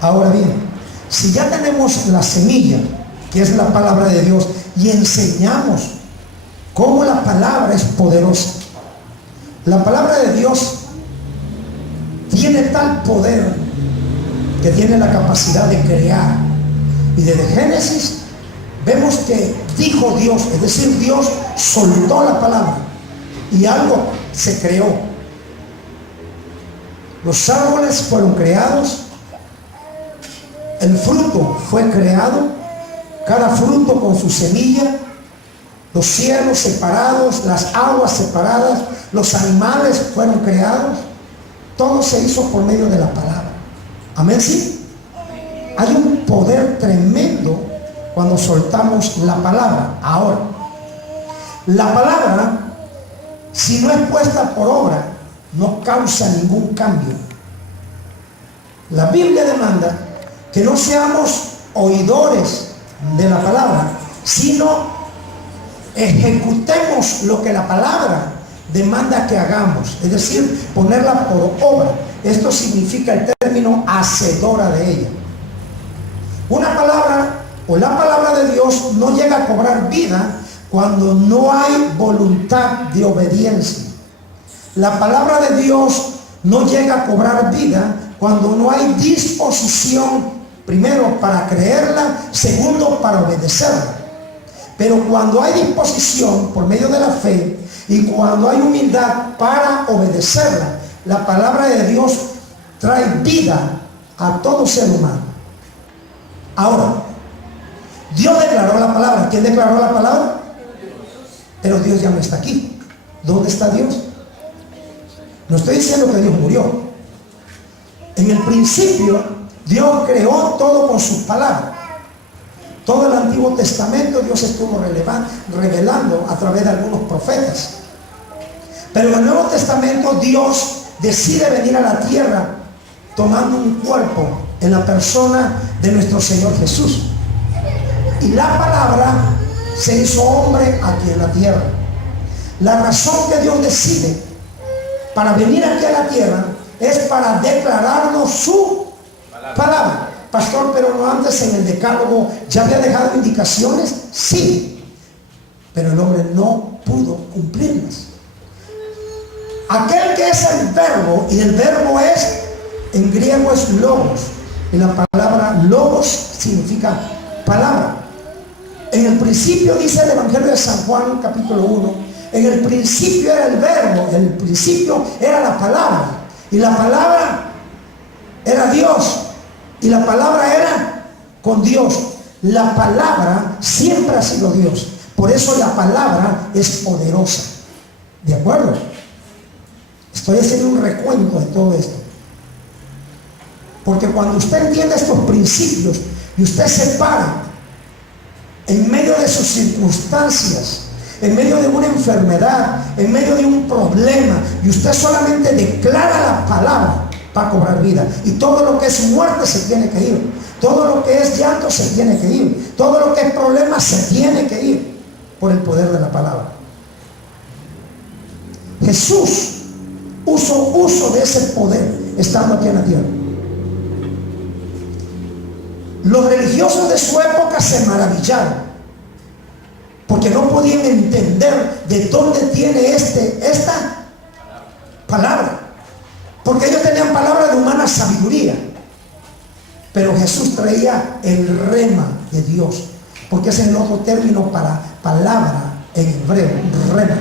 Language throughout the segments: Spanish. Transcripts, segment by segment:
Ahora bien, si ya tenemos la semilla, que es la palabra de Dios, y enseñamos cómo la palabra es poderosa, la palabra de Dios tiene tal poder que tiene la capacidad de crear. Y desde Génesis vemos que dijo Dios, es decir, Dios soltó la palabra y algo se creó. Los árboles fueron creados, el fruto fue creado, cada fruto con su semilla, los cielos separados, las aguas separadas, los animales fueron creados. Todo se hizo por medio de la palabra. Amén, ¿sí? Hay un poder tremendo cuando soltamos la palabra. Ahora, la palabra, si no es puesta por obra, no causa ningún cambio. La Biblia demanda que no seamos oidores de la palabra, sino ejecutemos lo que la palabra demanda que hagamos, es decir, ponerla por obra. Esto significa el término hacedora de ella. Una palabra o la palabra de Dios no llega a cobrar vida cuando no hay voluntad de obediencia. La palabra de Dios no llega a cobrar vida cuando no hay disposición, primero para creerla, segundo para obedecerla. Pero cuando hay disposición por medio de la fe y cuando hay humildad para obedecerla, la palabra de Dios trae vida a todo ser humano. Ahora, Dios declaró la palabra. ¿Quién declaró la palabra? Pero Dios ya no está aquí. ¿Dónde está Dios? No estoy diciendo que Dios murió. En el principio, Dios creó todo con sus palabras. Todo el Antiguo Testamento Dios estuvo revelando a través de algunos profetas. Pero en el Nuevo Testamento Dios decide venir a la tierra tomando un cuerpo en la persona de nuestro Señor Jesús. Y la palabra se hizo hombre aquí en la tierra. La razón que Dios decide para venir aquí a la tierra es para declararnos su palabra. Pastor, pero no antes en el decálogo ya había dejado indicaciones. Sí, pero el hombre no pudo cumplirlas. Aquel que es el verbo, y el verbo es, en griego es logos, y la palabra logos significa palabra. En el principio, dice el Evangelio de San Juan capítulo 1, en el principio era el verbo, en el principio era la palabra, y la palabra era Dios, y la palabra era con Dios. La palabra siempre ha sido Dios. Por eso la palabra es poderosa. ¿De acuerdo? Estoy haciendo un recuento de todo esto. Porque cuando usted entiende estos principios y usted se para en medio de sus circunstancias, en medio de una enfermedad, en medio de un problema, y usted solamente declara la palabra, va a cobrar vida. Y todo lo que es muerte se tiene que ir. Todo lo que es llanto se tiene que ir. Todo lo que es problema se tiene que ir por el poder de la palabra. Jesús hizo uso de ese poder estando aquí en la tierra. Los religiosos de su época se maravillaron porque no podían entender de dónde tiene esta palabra. Porque ellos tenían palabras de humana sabiduría. Pero Jesús traía el rema de Dios. Porque es el otro término para palabra en hebreo, rema.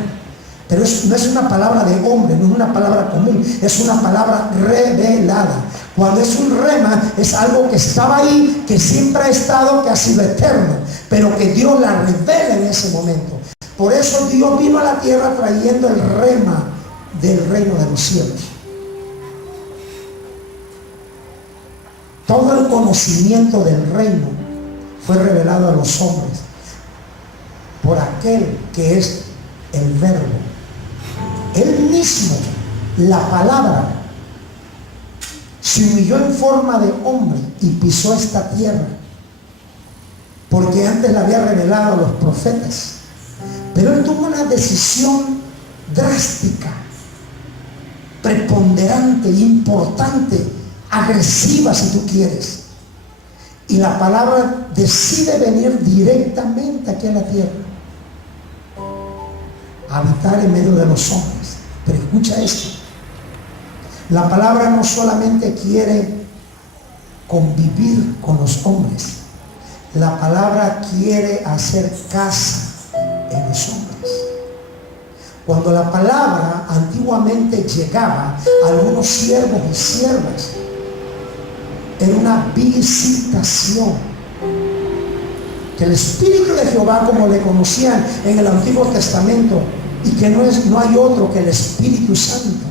Pero no es una palabra de hombre, no es una palabra común. Es una palabra revelada. Cuando es un rema, es algo que estaba ahí, que siempre ha estado, que ha sido eterno. Pero que Dios la revela en ese momento. Por eso Dios vino a la tierra trayendo el rema del reino de los cielos. Todo el conocimiento del reino fue revelado a los hombres por aquel que es el verbo. Él mismo, la palabra, se humilló en forma de hombre y pisó esta tierra, porque antes la había revelado a los profetas. Pero él tuvo una decisión drástica, preponderante, importante, agresiva si tú quieres. Y la palabra decide venir directamente aquí a la tierra, a habitar en medio de los hombres. Pero escucha esto: la palabra no solamente quiere convivir con los hombres, la palabra quiere hacer casa en los hombres. Cuando la palabra antiguamente llegaba a algunos siervos y siervas, era una visitación que el Espíritu de Jehová, como le conocían en el Antiguo Testamento, y que no hay otro que el Espíritu Santo,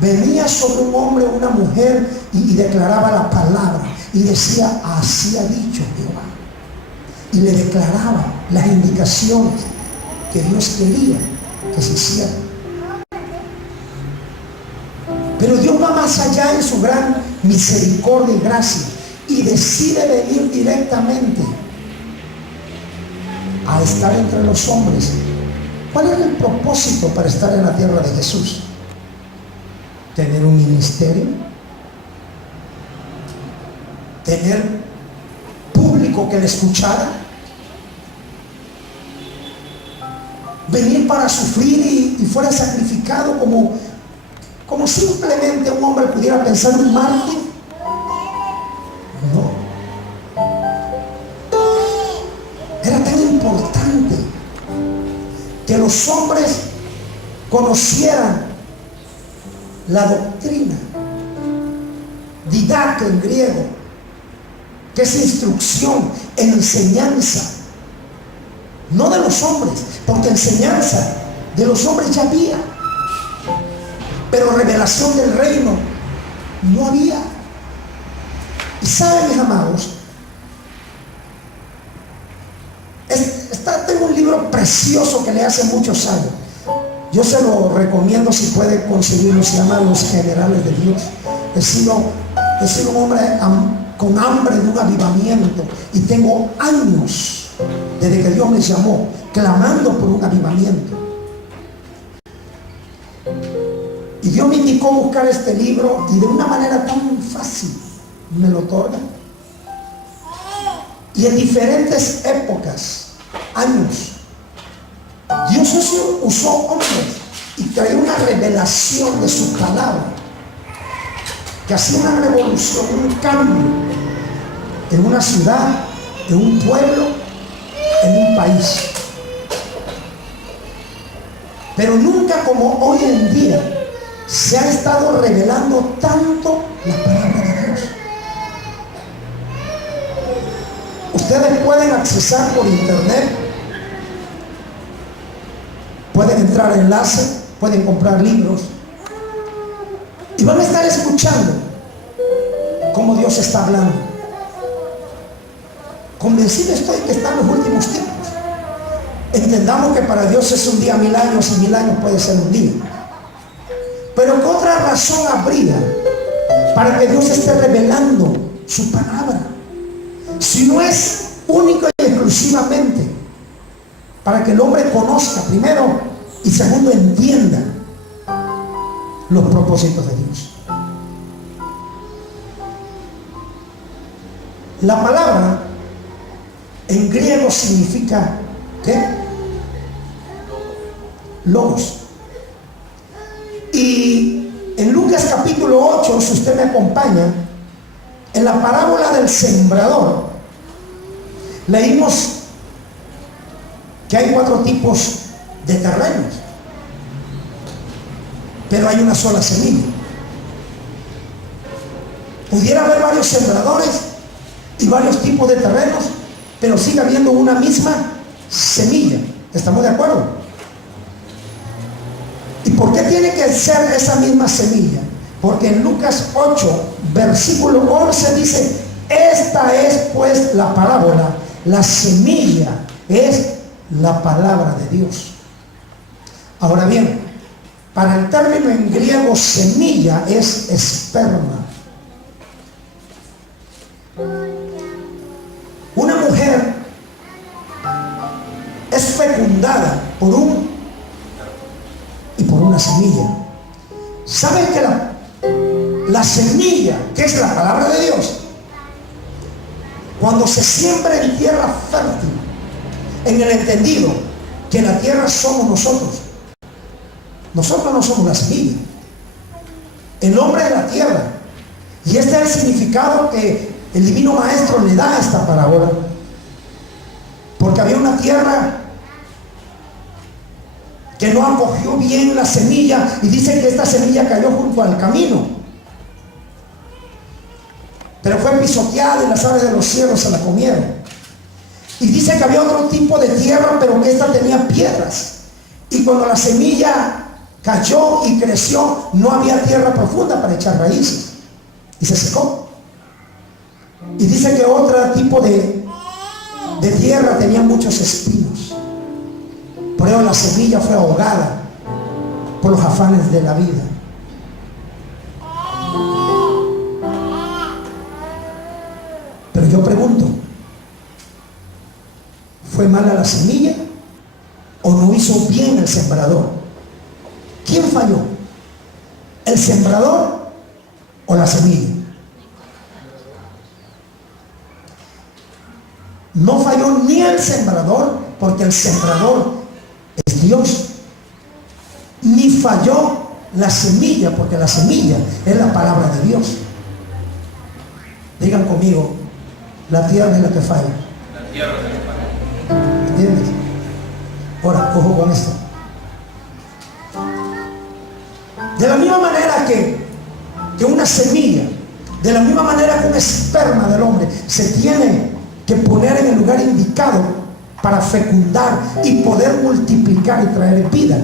venía sobre un hombre o una mujer y declaraba la palabra y decía: así ha dicho Jehová, y le declaraba las indicaciones que Dios quería que se hicieran. Pero Dios va más allá en su gran misericordia y gracia y decide venir directamente a estar entre los hombres. ¿Cuál era el propósito para estar en la tierra de Jesús? Tener un ministerio, tener público que le escuchara, venir para sufrir y fuera sacrificado como simplemente un hombre pudiera pensar, un mártir. No. Era tan importante que los hombres conocieran la doctrina, didache en griego, que es instrucción, enseñanza, no de los hombres, porque enseñanza de los hombres ya había, pero revelación del reino no había. Y saben, mis amados, tengo un libro precioso que leí hace muchos años. Yo se lo recomiendo si puede conseguirlo. Se llama Los Generales de Dios. He sido un hombre con hambre de un avivamiento, y tengo años desde que Dios me llamó clamando por un avivamiento. Y Dios me indicó buscar este libro, y de una manera tan fácil me lo otorga. Y en diferentes épocas, años, Dios usó hombres y traía una revelación de su palabra que hacía una revolución, un cambio en una ciudad, en un pueblo, en un país. Pero nunca como hoy en día se ha estado revelando tanto la palabra de Dios. Ustedes pueden accesar por internet, pueden entrar a enlace, pueden comprar libros y van a estar escuchando cómo Dios está hablando. Convencido estoy que están los últimos tiempos. Entendamos que para Dios es un día 1000 años, y 1000 años puede ser un día. Pero ¿qué otra razón habría para que Dios esté revelando su palabra? Si no es único y exclusivamente para que el hombre conozca primero y segundo entienda los propósitos de Dios. La palabra en griego significa ¿qué? Logos. Y en Lucas capítulo 8, si usted me acompaña, en la parábola del sembrador, leímos que hay 4 tipos de terrenos, pero hay una sola semilla. Pudiera haber varios sembradores y varios tipos de terrenos, pero sigue habiendo una misma semilla. ¿Estamos de acuerdo? ¿Y por qué tiene que ser esa misma semilla? Porque en Lucas 8, versículo 11 dice: esta es pues la parábola, la semilla es la palabra de Dios. Ahora bien, para el término en griego semilla es esperma. Una mujer es fecundada por una semilla. ¿Saben que la semilla, que es la palabra de Dios, Cuando se siembra en tierra fértil, en el entendido que la tierra somos nosotros. Nosotros no somos la semilla. El hombre es la tierra. Y este es el significado que el Divino Maestro le da a esta parábola. Porque había una tierra que no acogió bien la semilla, y dice que esta semilla cayó junto al camino, pero fue pisoteada y las aves de los cielos se la comieron. Y dice que había otro tipo de tierra, pero que esta tenía piedras, y cuando la semilla cayó y creció, no había tierra profunda para echar raíces, y se secó. Y dice que otro tipo de tierra tenía muchos espinos. Por eso la semilla fue ahogada por los afanes de la vida. Pero yo pregunto, ¿fue mala la semilla o no hizo bien el sembrador? ¿Quién falló? ¿El sembrador o la semilla? No falló ni el sembrador, porque el sembrador es Dios, ni falló la semilla, porque la semilla es la palabra de Dios. Digan conmigo, la tierra es la que falla. La tierra es la que falla. ¿Entiendes? Ahora, ojo con esto. De la misma manera que una semilla, de la misma manera que un esperma del hombre se tiene que poner en el lugar indicado para fecundar y poder multiplicar y traer vida,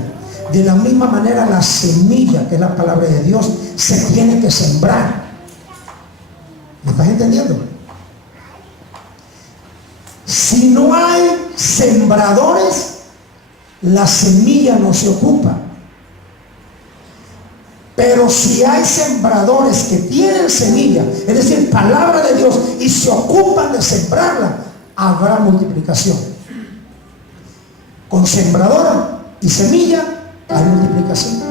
de la misma manera la semilla, que es la palabra de Dios, se tiene que sembrar. ¿Me estás entendiendo? Si no hay sembradores, la semilla no se ocupa. Pero si hay sembradores que tienen semilla, es decir, palabra de Dios, y se ocupan de sembrarla, habrá multiplicación. Con sembrador y semilla hay multiplicación.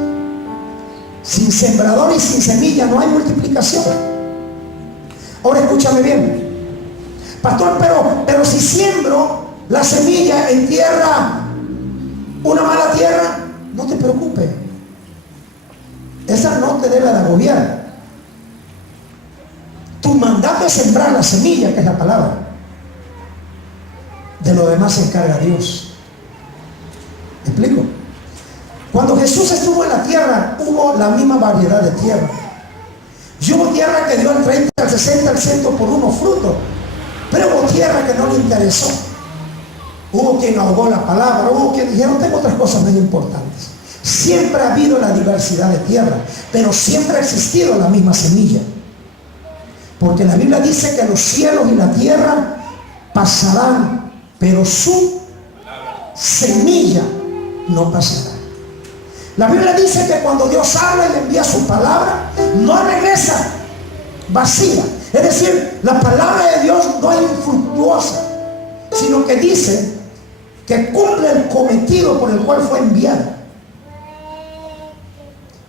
Sin sembrador y sin semilla no hay multiplicación. Ahora escúchame bien, pastor, pero si siembro la semilla en tierra, una mala tierra, no te preocupes. Esa no te debe de agobiar. Tu mandato es sembrar la semilla, que es la palabra. De lo demás se encarga Dios. ¿Me explico? Cuando Jesús estuvo en la tierra, hubo la misma variedad de tierra. Y hubo tierra que dio al 30, al 60, al 100 por uno fruto. Pero hubo tierra que no le interesó. Hubo quien ahogó la palabra, hubo quien dijeron, tengo otras cosas muy importantes. Siempre ha habido la diversidad de tierra, pero siempre ha existido la misma semilla. Porque la Biblia dice que los cielos y la tierra pasarán, pero su semilla no pasará. La Biblia dice que cuando Dios habla y le envía su palabra, no regresa vacía. Es decir, la palabra de Dios no es infructuosa, sino que dice que cumple el cometido por el cual fue enviada.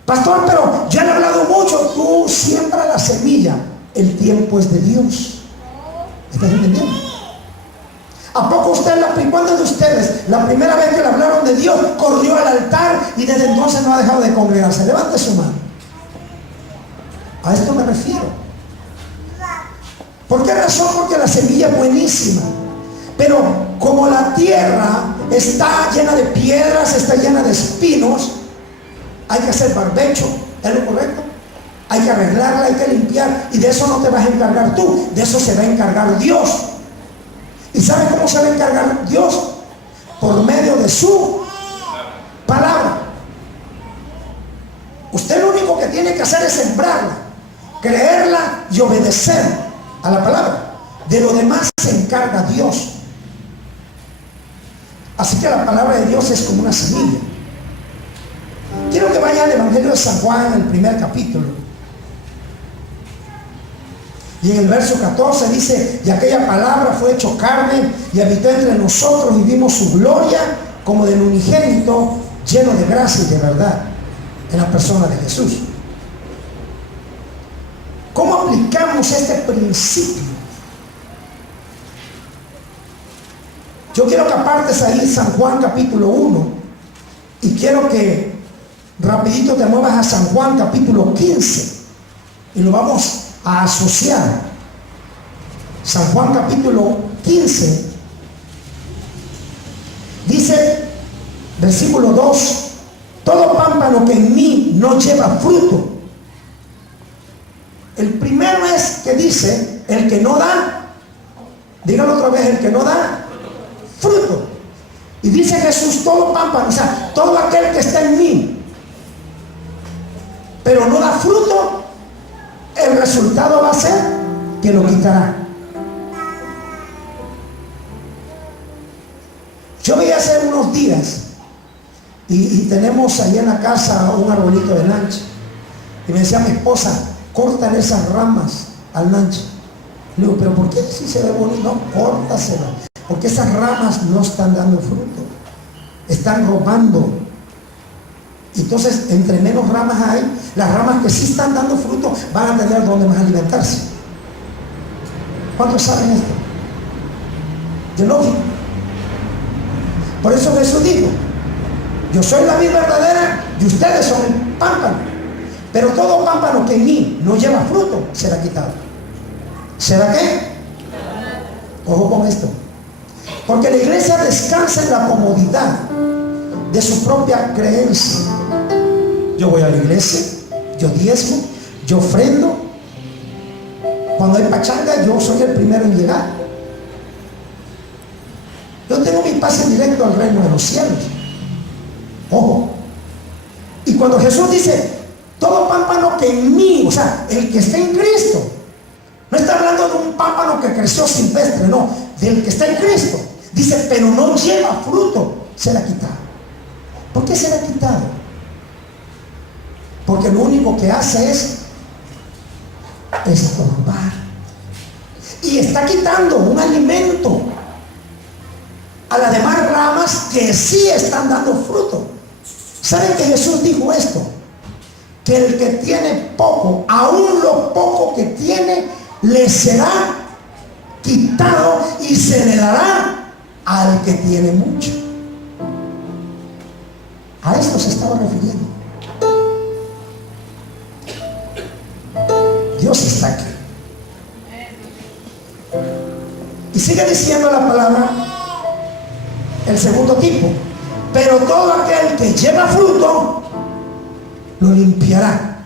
Pastor, pero ya le he hablado mucho. Tú siembra la semilla. El tiempo es de Dios. ¿Estás entendiendo? ¿A poco usted, cuántos de ustedes, la primera vez que le hablaron de Dios, corrió al altar y desde entonces no ha dejado de congregarse? Levante su mano. A esto me refiero. ¿Por qué razón? Porque la semilla es buenísima. Pero como la tierra está llena de piedras, está llena de espinos, hay que hacer barbecho, ¿es lo correcto? Hay que arreglarla, hay que limpiar, y de eso no te vas a encargar tú, de eso se va a encargar Dios. ¿Y sabes cómo se va a encargar Dios? Por medio de su palabra. Usted lo único que tiene que hacer es sembrarla, creerla y obedecer a la palabra. De lo demás se encarga Dios. Así que la palabra de Dios es como una semilla. Quiero que vaya al Evangelio de San Juan, el primer capítulo. Y en el verso 14 dice: y aquella palabra fue hecho carne y habitó entre nosotros, y vimos su gloria como del unigénito, lleno de gracia y de verdad, en la persona de Jesús. ¿Cómo aplicamos este principio Yo quiero que apartes ahí San Juan capítulo 1 y quiero que rapidito te muevas a San Juan capítulo 15 y lo vamos a asociar. San Juan capítulo 15 dice, versículo 2, todo pámpano que en mí no lleva fruto. El primero es que dice, el que no da, dígalo otra vez, el que no da fruto. Y dice Jesús, todo pámpano, o sea, todo aquel que está en mí, pero no da fruto, el resultado va a ser que lo quitará. Yo veía hace unos días y tenemos ahí en la casa un arbolito de lancha y me decía mi esposa, cortan esas ramas al lancha. Le digo, pero ¿por qué si se ve bonito? No, córtasela, porque esas ramas no están dando fruto, están robando. Entonces, entre menos ramas hay, las ramas que sí están dando fruto van a tener donde más alimentarse. ¿Cuántos saben esto? De lógico. Por eso Jesús dijo, yo soy la vid verdadera y ustedes son el pámpano. Pero todo pámpano que en mí no lleva fruto será quitado. ¿Será qué? Ojo con esto. Porque la iglesia descansa en la comodidad de su propia creencia. Yo voy a la iglesia, yo diezmo, yo ofrendo. Cuando hay pachanga, yo soy el primero en llegar. Yo tengo mi pase directo al reino de los cielos. Ojo. Y cuando Jesús dice, todo pámpano que en mí, o sea, el que está en Cristo, no está hablando de un pámpano que creció silvestre, no, del que está en Cristo. Dice, pero no lleva fruto, será quitado. ¿Por qué será quitado? Porque lo único que hace es estorbar. Y está quitando un alimento a las demás ramas que sí están dando fruto. ¿Saben que Jesús dijo esto? Que el que tiene poco, aún lo poco que tiene, le será quitado y se le dará al que tiene mucho. A esto se estaba refiriendo. Dios está aquí. Y sigue diciendo la palabra, el segundo tipo, pero todo aquel que lleva fruto lo limpiará.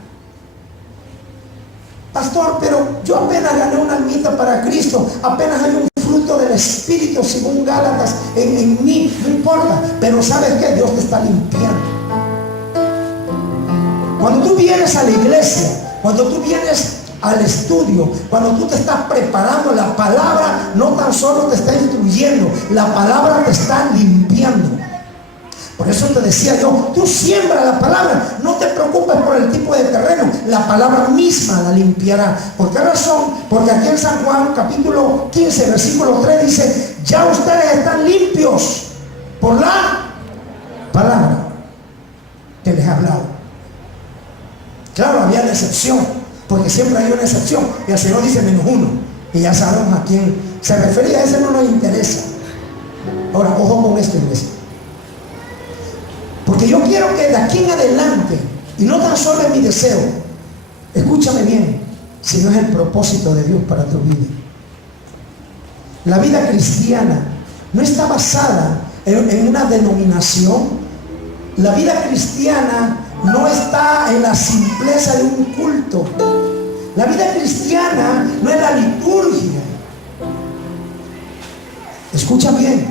Pastor, pero yo apenas gané una almita para Cristo, apenas hay un fruto del Espíritu según Gálatas en mí, no importa, pero ¿sabes qué? Dios te está limpiando. Cuando tú vienes a la iglesia, cuando tú vienes al estudio, cuando tú te estás preparando, la palabra no tan solo te está instruyendo, la palabra te está limpiando. Por eso te decía yo, tú siembra la palabra, no te preocupes por el tipo de terreno, la palabra misma la limpiará. ¿Por qué razón? Porque aquí en San Juan capítulo 15 versículo 3 dice, ya ustedes están limpios por la palabra que les he hablado. Claro, había la excepción, porque siempre hay una excepción, y el Señor dice -1, y ya sabemos a quién se refería. A ese no nos interesa. Ahora, ojo con esto, iglesia, porque yo quiero que de aquí en adelante, y no tan solo es mi deseo, escúchame bien, sino es el propósito de Dios para tu vida. La vida cristiana no está basada en una denominación. La vida cristiana no está en la simpleza de un culto. La vida cristiana no es la liturgia. Escucha bien,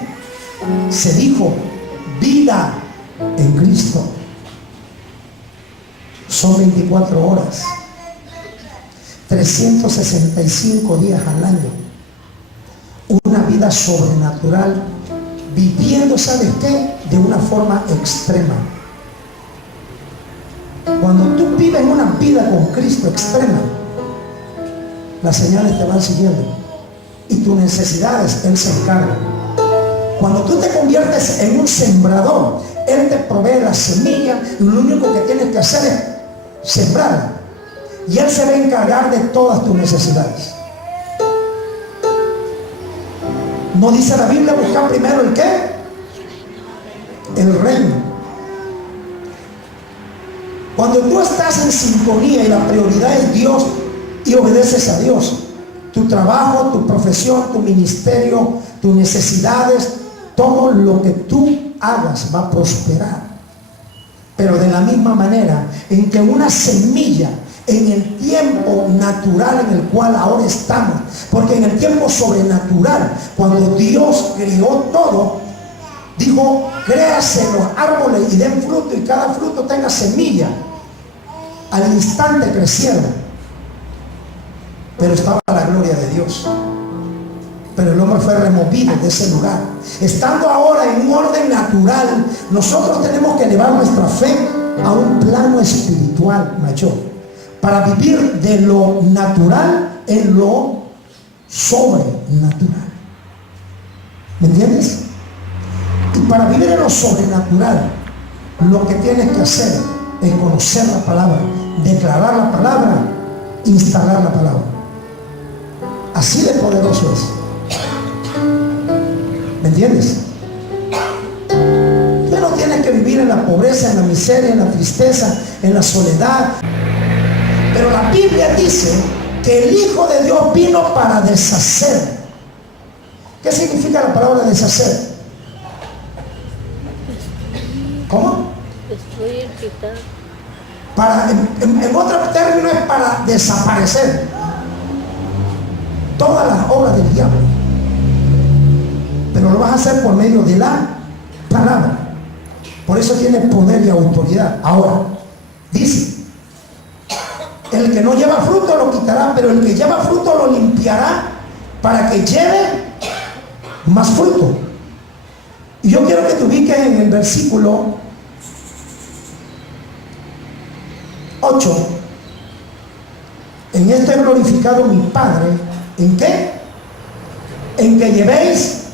se dijo vida en Cristo. Son 24 horas, 365 días al año. Una vida sobrenatural, viviendo, ¿sabes qué? De una forma extrema. Cuando tú vives una vida con Cristo extrema, las señales te van siguiendo y tus necesidades Él se encarga. Cuando tú te conviertes en un sembrador, Él te provee la semilla y lo único que tienes que hacer es sembrarla, y Él se va a encargar de todas tus necesidades. No dice la Biblia buscar primero el ¿qué? El reino. Cuando tú estás en sintonía y la prioridad es Dios y obedeces a Dios, tu trabajo, tu profesión, tu ministerio, tus necesidades, todo lo que tú hagas va a prosperar. Pero de la misma manera en que una semilla en el tiempo natural en el cual ahora estamos, porque en el tiempo sobrenatural, cuando Dios creó todo, dijo: créase los árboles y den fruto, y cada fruto tenga semilla. Al instante crecieron, pero estaba la gloria de Dios. Pero el hombre fue removido de ese lugar. Estando ahora en un orden natural, nosotros tenemos que elevar nuestra fe a un plano espiritual mayor, para vivir de lo natural en lo sobrenatural. ¿Me entiendes? Y para vivir en lo sobrenatural, lo que tienes que hacer es conocer la palabra, declarar la palabra, instalar la palabra. Así de poderoso es. ¿Me entiendes? Tú no tienes que vivir en la pobreza, en la miseria, en la tristeza, en la soledad. Pero la Biblia dice que el Hijo de Dios vino para deshacer. ¿Qué significa la palabra deshacer? ¿Cómo? Destruir, quitar. En otro término es para desaparecer todas las obras del diablo. Pero lo vas a hacer por medio de la palabra. Por eso tiene poder y autoridad. Ahora, dice: el que no lleva fruto lo quitará, pero el que lleva fruto lo limpiará para que lleve más fruto. Y yo quiero que te ubiques en el versículo 8. En esto he glorificado a mi Padre. ¿En qué? En que llevéis.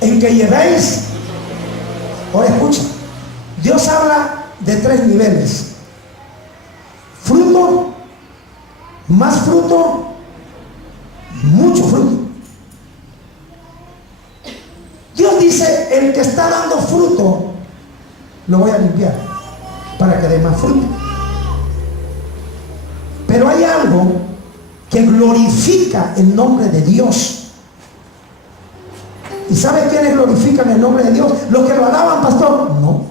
En que llevéis. Ahora escucha. Dios habla de 3 niveles: fruto, más fruto, mucho fruto. Dios dice: el que está dando fruto lo voy a limpiar para que dé más fruto. Pero hay algo que glorifica el nombre de Dios. ¿Y sabes quiénes glorifican el nombre de Dios? ¿Los que lo alaban, pastor? No,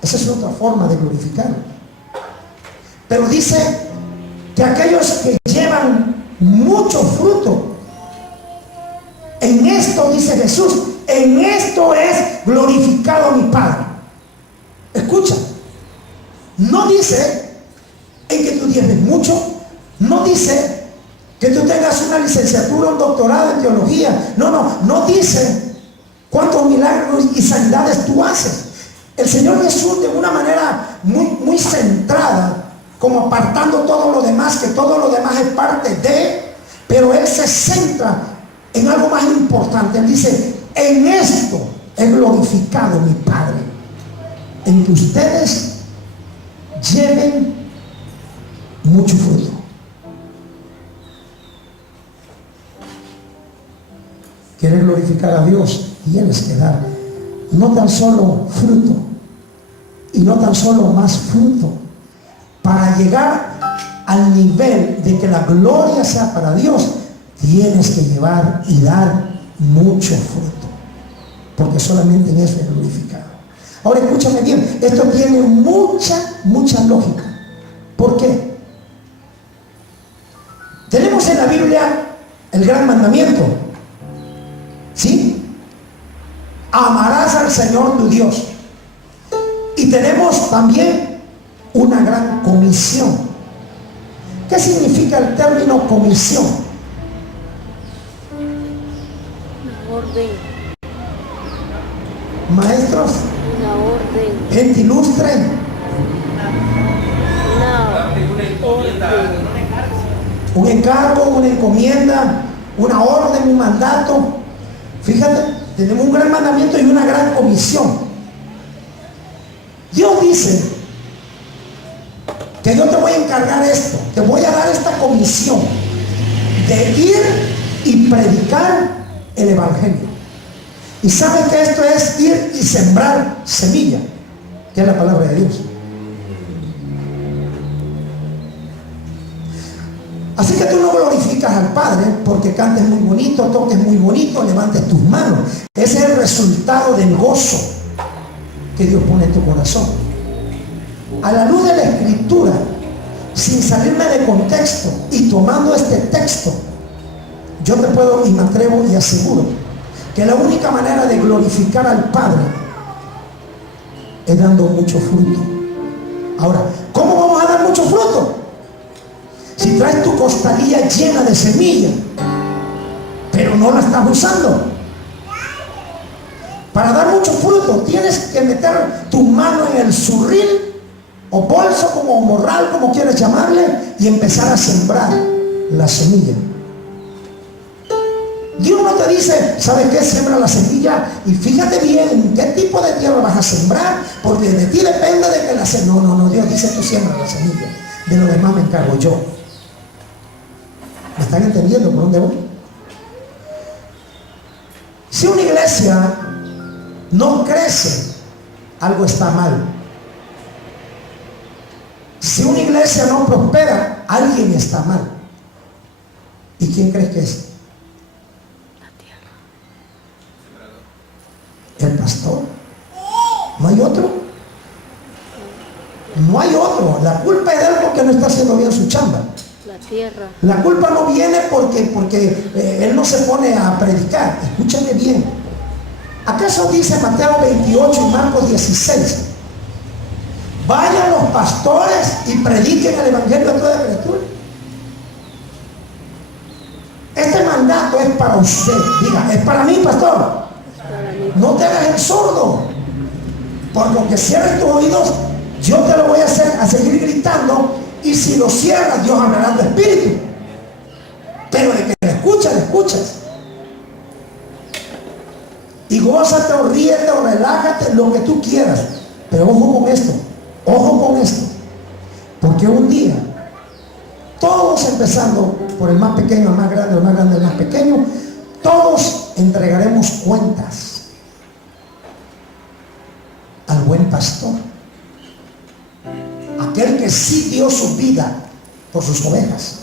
esa es otra forma de glorificarlo. Pero dice que aquellos que llevan mucho fruto, en esto, dice Jesús, en esto es glorificado mi Padre. Escucha, no dice en que tú lleves mucho, no dice que tú tengas una licenciatura, un doctorado en teología, no dice cuántos milagros y sanidades tú haces. El Señor Jesús, de una manera muy centrada, como apartando todo lo demás, que todo lo demás es parte de, pero Él se centra en algo más importante. Él dice: en esto he glorificado mi Padre, en que ustedes lleven mucho fruto. ¿Quieres glorificar a Dios? Tienes que dar no tan solo fruto, y no tan solo más fruto. Para llegar al nivel de que la gloria sea para Dios, tienes que llevar y dar mucho fruto, porque solamente en eso es glorificado. Ahora escúchame bien, esto tiene mucha lógica. ¿Por qué? Tenemos en la Biblia el gran mandamiento, ¿sí? Amarás al Señor tu Dios. Y tenemos también una gran comisión. ¿Qué significa el término comisión? Una orden. Maestros, Una orden. gente ilustre, Una orden. un encargo, una encomienda, una orden, un mandato. Fíjate, tenemos un gran mandamiento y una gran comisión. Dios dice que yo te voy a encargar esto, te voy a dar esta comisión de ir y predicar el evangelio. Y saben que esto es ir y sembrar semilla, que es la palabra de Dios. Así que tú no glorificas al Padre porque cantes muy bonito, toques muy bonito, levantes tus manos. Ese es el resultado del gozo que Dios pone en tu corazón. A la luz de la Escritura, sin salirme de contexto y tomando este texto, yo te puedo y me atrevo y aseguro que la única manera de glorificar al Padre es dando mucho fruto. Ahora, ¿cómo vamos a dar mucho fruto? Si traes tu costalilla llena de semilla, pero no la estás usando. Para dar mucho fruto tienes que meter tu mano en el zurril o bolso, como morral, como quieras llamarle, y empezar a sembrar la semilla. Dios no te dice, ¿sabes qué? Siembra la semilla y fíjate bien en qué tipo de tierra vas a sembrar, porque de ti depende de que la semilla. No, Dios dice, tú siembra la semilla, de lo demás me encargo yo. ¿Me están entendiendo por dónde voy? Si una iglesia no crece, algo está mal. Si una iglesia no prospera, alguien está mal. ¿Y quién crees que es? El pastor. ¿No hay otro? No hay otro. La culpa es de él porque no está haciendo bien su chamba. La tierra. La culpa no viene porque él no se pone a predicar. Escúchame bien. ¿Acaso dice Mateo 28 y Marcos 16? Vayan los pastores y prediquen el evangelio a toda criatura. Este mandato es para usted. Diga, es para mí, pastor. No te hagas el sordo, porque aunque cierres tus oídos, yo te lo voy a hacer a seguir gritando, y si lo cierras, Dios hablará en tu espíritu. Pero de que le escuchas. Y gózate o ríete o relájate, lo que tú quieras. Pero ojo con esto, porque un día, todos empezando por el más pequeño al más grande, el más grande al más pequeño, todos entregaremos cuentas al buen pastor, aquel que sí dio su vida por sus ovejas.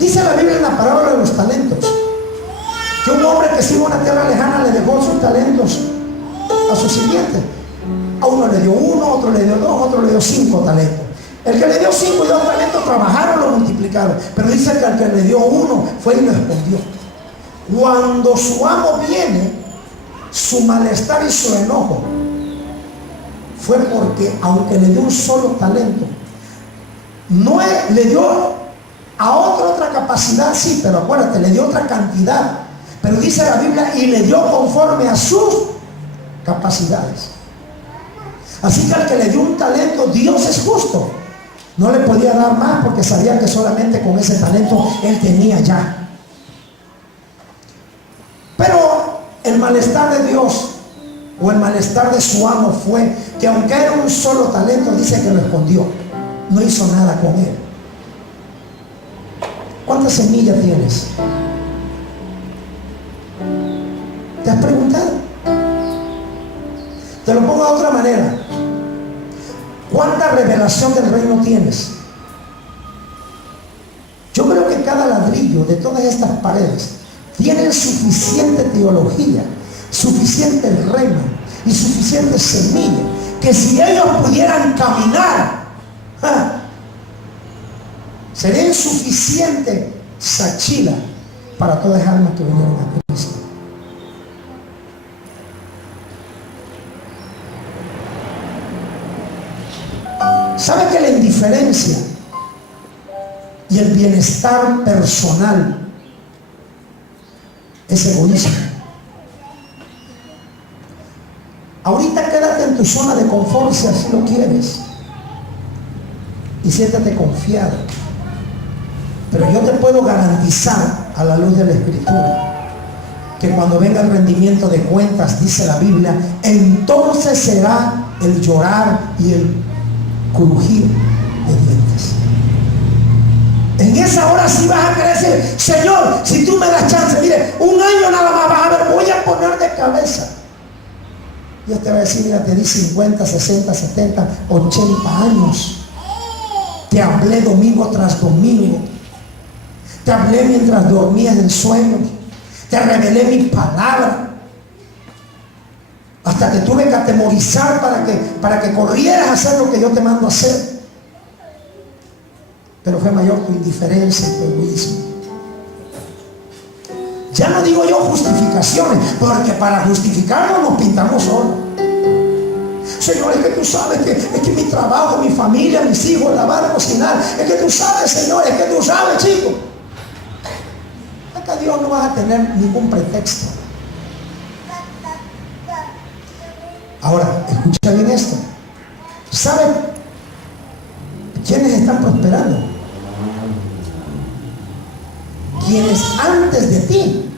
Dice la Biblia en la parábola de los talentos que un hombre que se iba a una tierra lejana le dejó sus talentos a sus sirvientes. A uno le dio 1, otro le dio 2, otro le dio 5 talentos. El que le dio 5 y 2 talentos trabajaron, lo multiplicaron. Pero dice que al que le dio 1 fue y lo escondió. Cuando su amo viene, su malestar y su enojo fue porque, aunque le dio un solo talento, le dio a otro otra capacidad, sí, pero acuérdate, le dio otra cantidad. Pero dice la Biblia, y le dio conforme a sus capacidades. Así que al que le dio un talento, Dios es justo. No le podía dar más porque sabía que solamente con ese talento él tenía ya. Pero el malestar de Dios o el malestar de su amo fue que aunque era un solo talento, dice que lo escondió. No hizo nada con él. ¿Cuántas semillas tienes? ¿Te has preguntado? Te lo pongo de otra manera. ¿Cuánta revelación del reino tienes? Yo creo que cada ladrillo de todas estas paredes tienen suficiente teología, suficiente rema y suficiente semilla, que si ellos pudieran caminar, sería insuficiente sachila para todas las almas que vinieron a Cristo. ¿Sabe que la indiferencia y el bienestar personal es egoísmo? Ahorita quédate en tu zona de confort si así lo quieres y siéntate confiado, pero yo te puedo garantizar a la luz de la Escritura que cuando venga el rendimiento de cuentas, dice la Biblia, entonces será el llorar y el crujir de dientes. En esa hora sí vas a querer decir, Señor, si tú me das chance, mire, un año nada más vas a ver, voy a poner de cabeza. Dios te va a decir, mira, te di 50, 60, 70, 80 años. Te hablé domingo tras domingo. Te hablé mientras dormías en sueños. Te revelé mi palabra. Hasta te tuve que atemorizar para que corrieras a hacer lo que yo te mando a hacer. Pero fue mayor tu indiferencia y tu egoísmo. Ya no digo yo justificaciones, porque para justificarnos nos pintamos solos. Señor, es que tú sabes que es que mi trabajo, mi familia, mis hijos, lavar, cocinar, es que tú sabes, Señor, es que tú sabes, chico. Acá Dios no vas a tener ningún pretexto. Ahora, escucha bien esto. ¿Saben quiénes están prosperando? Quienes antes de ti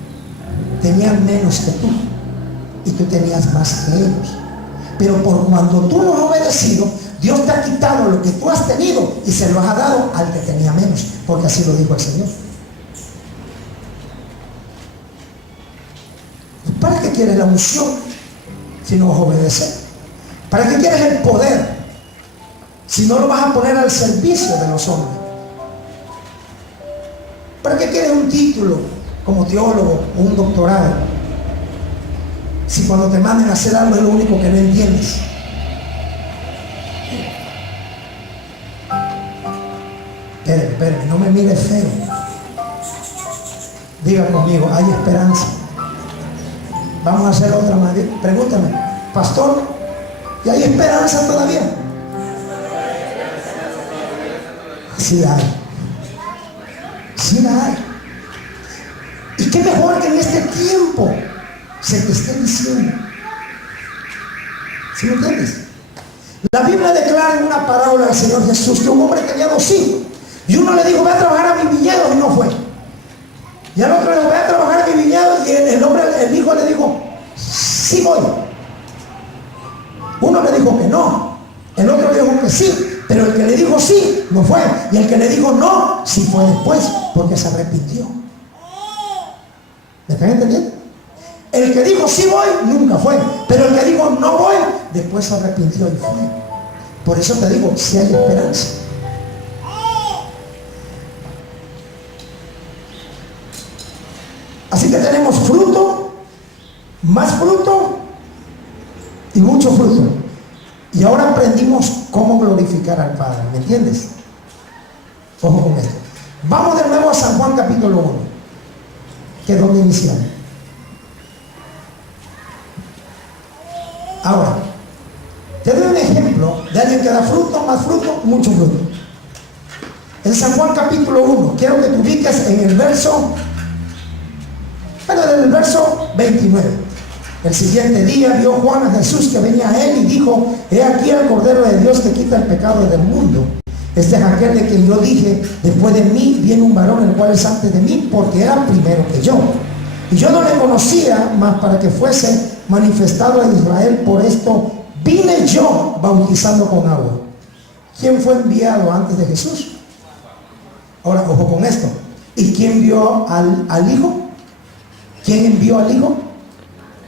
tenían menos que tú y tú tenías más que ellos. Pero por cuando tú no has obedecido, Dios te ha quitado lo que tú has tenido y se lo has dado al que tenía menos, porque así lo dijo el Señor. ¿Para qué quieres la unción si no vas a obedecer? ¿Para qué quieres el poder si no lo vas a poner al servicio de los hombres? ¿Para qué quieres un título como teólogo o un doctorado si cuando te manden a hacer algo es lo único que no entiendes? Espérame, no me mires feo. Diga conmigo, hay esperanza. Vamos a hacer otra más. Pregúntame, pastor, ¿y hay esperanza todavía? Sí hay. Sí la hay. Y qué mejor que en este tiempo se te esté diciendo. ¿Sí me entiendes? La Biblia declara en una parábola del Señor Jesús que un hombre tenía 2 hijos y uno le dijo, ve a trabajar a mi viñedo, y no fue. Y al otro le dijo, ve a trabajar a mi viñedo, y el hijo le dijo, sí voy. Uno le dijo que no, el otro le dijo que sí, pero el que le dijo sí no fue, y el que le dijo no sí fue después, porque se arrepintió. ¿Me están entendiendo? El que dijo sí voy nunca fue, pero el que dijo no voy después se arrepintió y fue. Por eso te digo, si hay esperanza. Así que tenemos fruto, más fruto y mucho fruto. Y ahora aprendimos cómo glorificar al Padre, ¿me entiendes? Ojo con esto. Vamos de nuevo a San Juan capítulo 1, que es donde iniciamos. Ahora, te doy un ejemplo de alguien que da fruto, más fruto, mucho fruto. En San Juan capítulo 1, quiero que te ubiques en el verso, en el verso 29. El siguiente día vio Juan a Jesús que venía a él y dijo, he aquí el Cordero de Dios que quita el pecado del mundo. Este es aquel de quien yo dije, después de mí viene un varón el cual es antes de mí, porque era primero que yo. Y yo no le conocía, mas para que fuese manifestado a Israel, por esto vine yo bautizando con agua. ¿Quién fue enviado antes de Jesús? Ahora, ojo con esto. ¿Y quién vio al Hijo? ¿Quién envió al Hijo?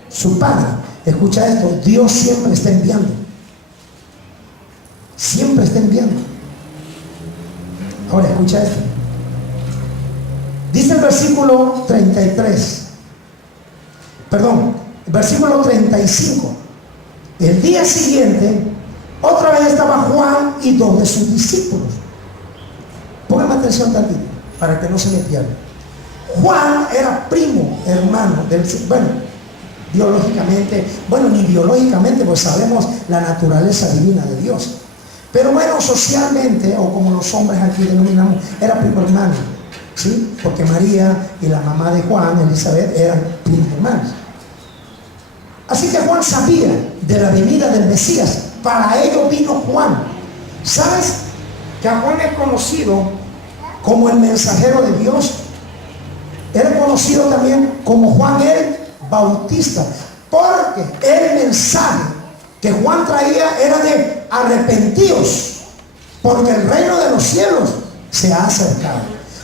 Su Padre. Escucha esto, Dios siempre está enviando. Siempre está enviando. Ahora escucha esto. Dice el versículo 33. Perdón, versículo 35. El día siguiente, otra vez estaba Juan y 2 de sus discípulos. Póngame atención tantito, para que no se me pierda. Juan era primo, hermano del, biológicamente, ni biológicamente, pues sabemos la naturaleza divina de Dios. Pero socialmente, o como los hombres aquí denominamos, era primo hermano, ¿sí? Porque María y la mamá de Juan, Elizabeth, eran primos hermanos. Así que Juan sabía de la venida del Mesías. Para ello vino Juan. ¿Sabes que a Juan es conocido como el mensajero de Dios? Era conocido también como Juan el Bautista, porque el mensaje que Juan traía era de arrepentíos, porque el reino de los cielos se ha acercado.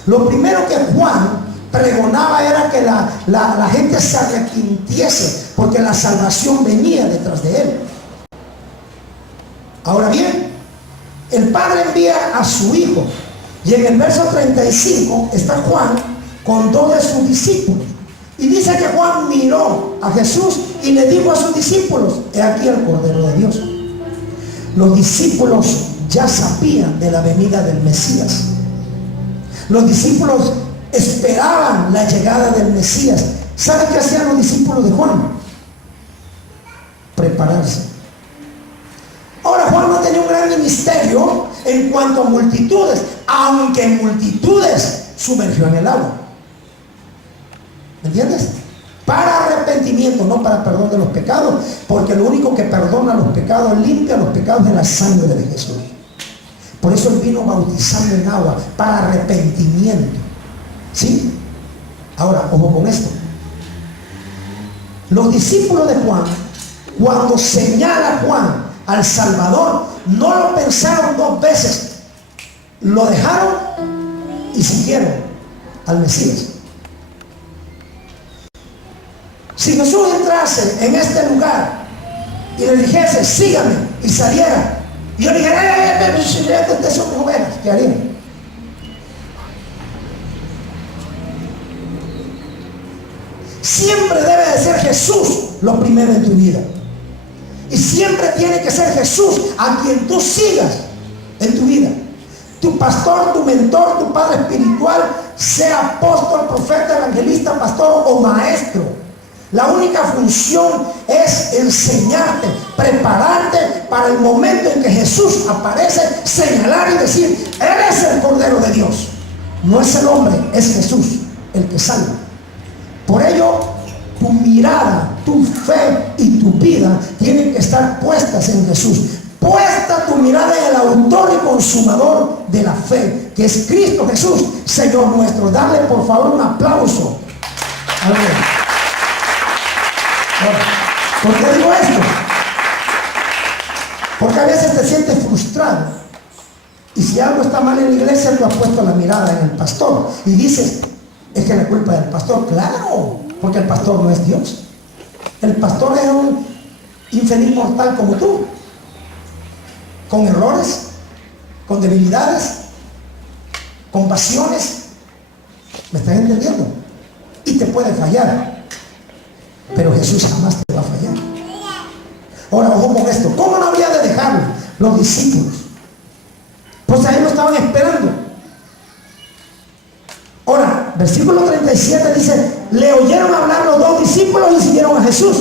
Lo primero que Juan pregonaba era que la gente se arrepintiese, porque la salvación venía detrás de él. Ahora bien, el Padre envía a su Hijo, y en el verso 35 está Juan con 2 de sus discípulos, y dice que Juan miró a Jesús y le dijo a sus discípulos: he aquí el Cordero de Dios. Los discípulos ya sabían de la venida del Mesías. Los discípulos esperaban la llegada del Mesías. ¿Sabe qué hacían los discípulos de Juan? Prepararse. Ahora, Juan no tenía un gran ministerio en cuanto a multitudes, aunque en multitudes sumergió en el agua. ¿Me entiendes? Para arrepentimiento, no para perdón de los pecados, porque lo único que perdona los pecados, limpia los pecados, es la sangre de Jesús. Por eso él vino bautizando en agua, para arrepentimiento. ¿Sí? Ahora, ojo con esto. Los discípulos de Juan, cuando señala Juan al Salvador, no lo pensaron 2 veces. Lo dejaron y siguieron al Mesías. Si Jesús entrase en este lugar y le dijese: sígame, y saliera, y yo le dijera: ustedes son mis ovejas, ¿qué harían? Siempre debe de ser Jesús lo primero en tu vida, y siempre tiene que ser Jesús a quien tú sigas en tu vida. Tu pastor, tu mentor, tu padre espiritual, sea apóstol, profeta, evangelista, pastor o maestro. La única función es enseñarte, prepararte para el momento en que Jesús aparece, señalar y decir: Él es el Cordero de Dios. No es el hombre, es Jesús el que salva. Por ello, tu mirada, tu fe y tu vida tienen que estar puestas en Jesús. Puesta tu mirada en el autor y consumador de la fe, que es Cristo Jesús, Señor nuestro. Dale por favor un aplauso. Amén. ¿Por qué digo esto? Porque a veces te sientes frustrado, y si algo está mal en la iglesia, tú has puesto la mirada en el pastor y dices: es que la culpa es del pastor. Claro, porque el pastor no es Dios. El pastor es un infeliz mortal como tú, con errores, con debilidades, con pasiones. ¿Me estás entendiendo? Y te puede fallar, pero Jesús jamás te va a fallar. Ahora, ojo con esto. ¿Cómo no habría de dejarlo los discípulos? Pues ahí lo estaban esperando. Ahora, versículo 37 dice: le oyeron hablar los 2 discípulos y siguieron a Jesús.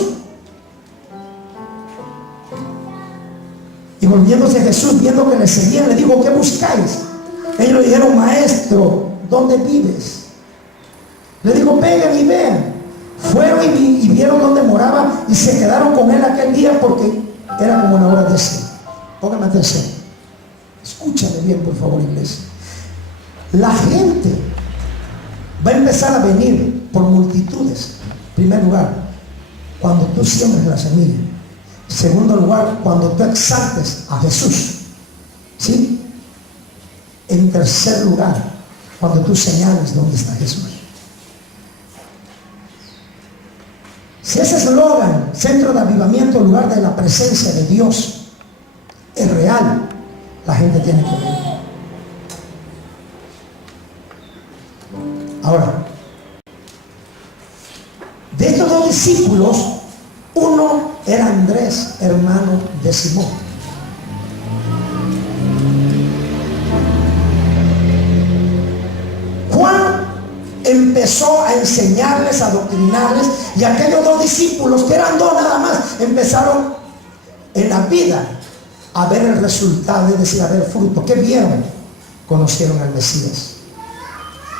Y volviéndose a Jesús, viendo que le seguían, le dijo: ¿qué buscáis? Ellos le dijeron: maestro, ¿dónde vives? Le dijo: vengan y vean. Fueron y vieron dónde moraba, y se quedaron con él aquel día, porque era como una hora de cena. Pónganme atención. Escúchame bien, por favor, iglesia. La gente va a empezar a venir por multitudes. En primer lugar, cuando tú siembres la semilla. En segundo lugar, cuando tú exaltes a Jesús. ¿Sí? En tercer lugar, cuando tú señales dónde está Jesús. Si ese eslogan, centro de avivamiento, lugar de la presencia de Dios, es real, la gente tiene que venir. Ahora, de estos 2 discípulos, uno era Andrés, hermano de Simón. Juan empezó a enseñarles, a doctrinarles, y aquellos 2 discípulos, que eran 2 nada más, empezaron en la vida a ver el resultado, es decir, a ver fruto. ¿Qué vieron? Conocieron al Mesías,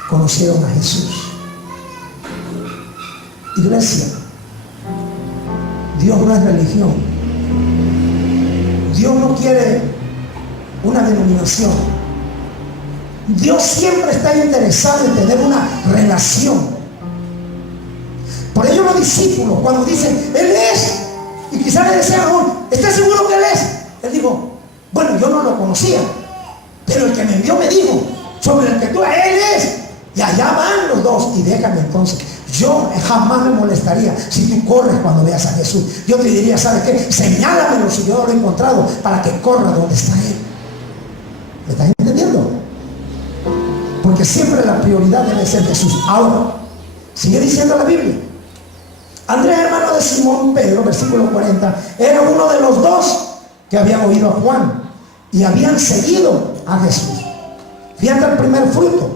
conocieron a Jesús. Iglesia, Dios no es religión. Dios no quiere una denominación. Dios siempre está interesado en tener una relación. Por ello los discípulos, cuando dicen: Él es, y quizás le decían: ¿estás seguro que Él es? Él dijo: bueno, yo no lo conocía, pero el que me envió me dijo: sobre el que tú, Él es. Y allá van los dos. Y déjame entonces, yo jamás me molestaría si tú corres cuando veas a Jesús. Yo te diría, ¿sabes qué? Señálamelo si yo no lo he encontrado, para que corra donde está Él. ¿Me estás entendiendo? Porque siempre la prioridad debe ser Jesús. Ahora, sigue diciendo la Biblia. Andrés, hermano de Simón Pedro, versículo 40, era uno de los dos que habían oído a Juan y habían seguido a Jesús. Fíjate el primer fruto.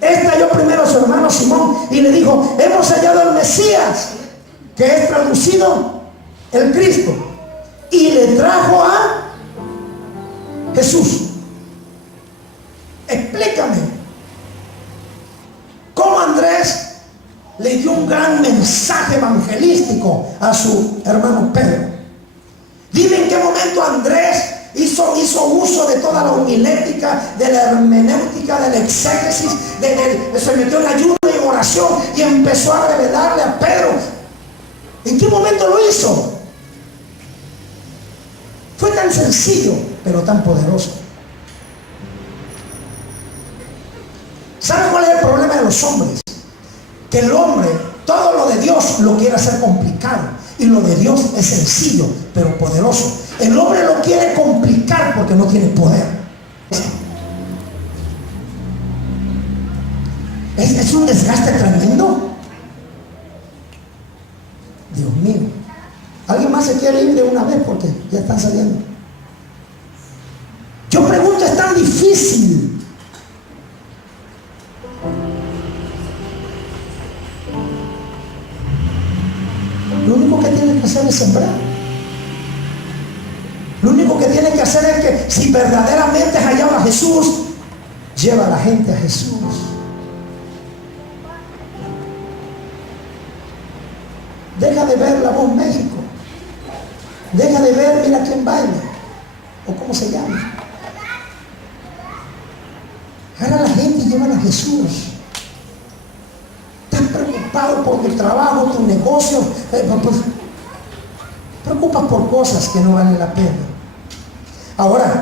Halló primero a su hermano Simón y le dijo: hemos hallado al Mesías, que es traducido el Cristo, y le trajo a Jesús. Explícame cómo Andrés le dio un gran mensaje evangelístico a su hermano Pedro. Dime en qué momento Andrés hizo uso de toda la homilética, de la hermenéutica, de la exégesis, se metió en ayuno y en oración y empezó a revelarle a Pedro. ¿En qué momento lo hizo? Fue tan sencillo, pero tan poderoso. ¿Sabe cuál es el problema de los hombres? Que el hombre, todo lo de Dios lo quiere hacer complicado, y lo de Dios es sencillo pero poderoso. El hombre lo quiere complicar porque no tiene poder. Es un desgaste tremendo. Dios mío. ¿Alguien más se quiere ir de una vez? Porque ya están saliendo. Yo pregunto, ¿es tan difícil? Lo único que tiene que hacer es sembrar. Lo único que tiene que hacer es que, si verdaderamente has hallado a Jesús, lleva a la gente a Jesús. Deja de ver La Voz México. Deja de ver Mira Quién Baila, o cómo se llama. Agarra a la gente y llévala a Jesús. Estás preocupado por tu trabajo, tu negocio, preocupas por cosas que no valen la pena. Ahora,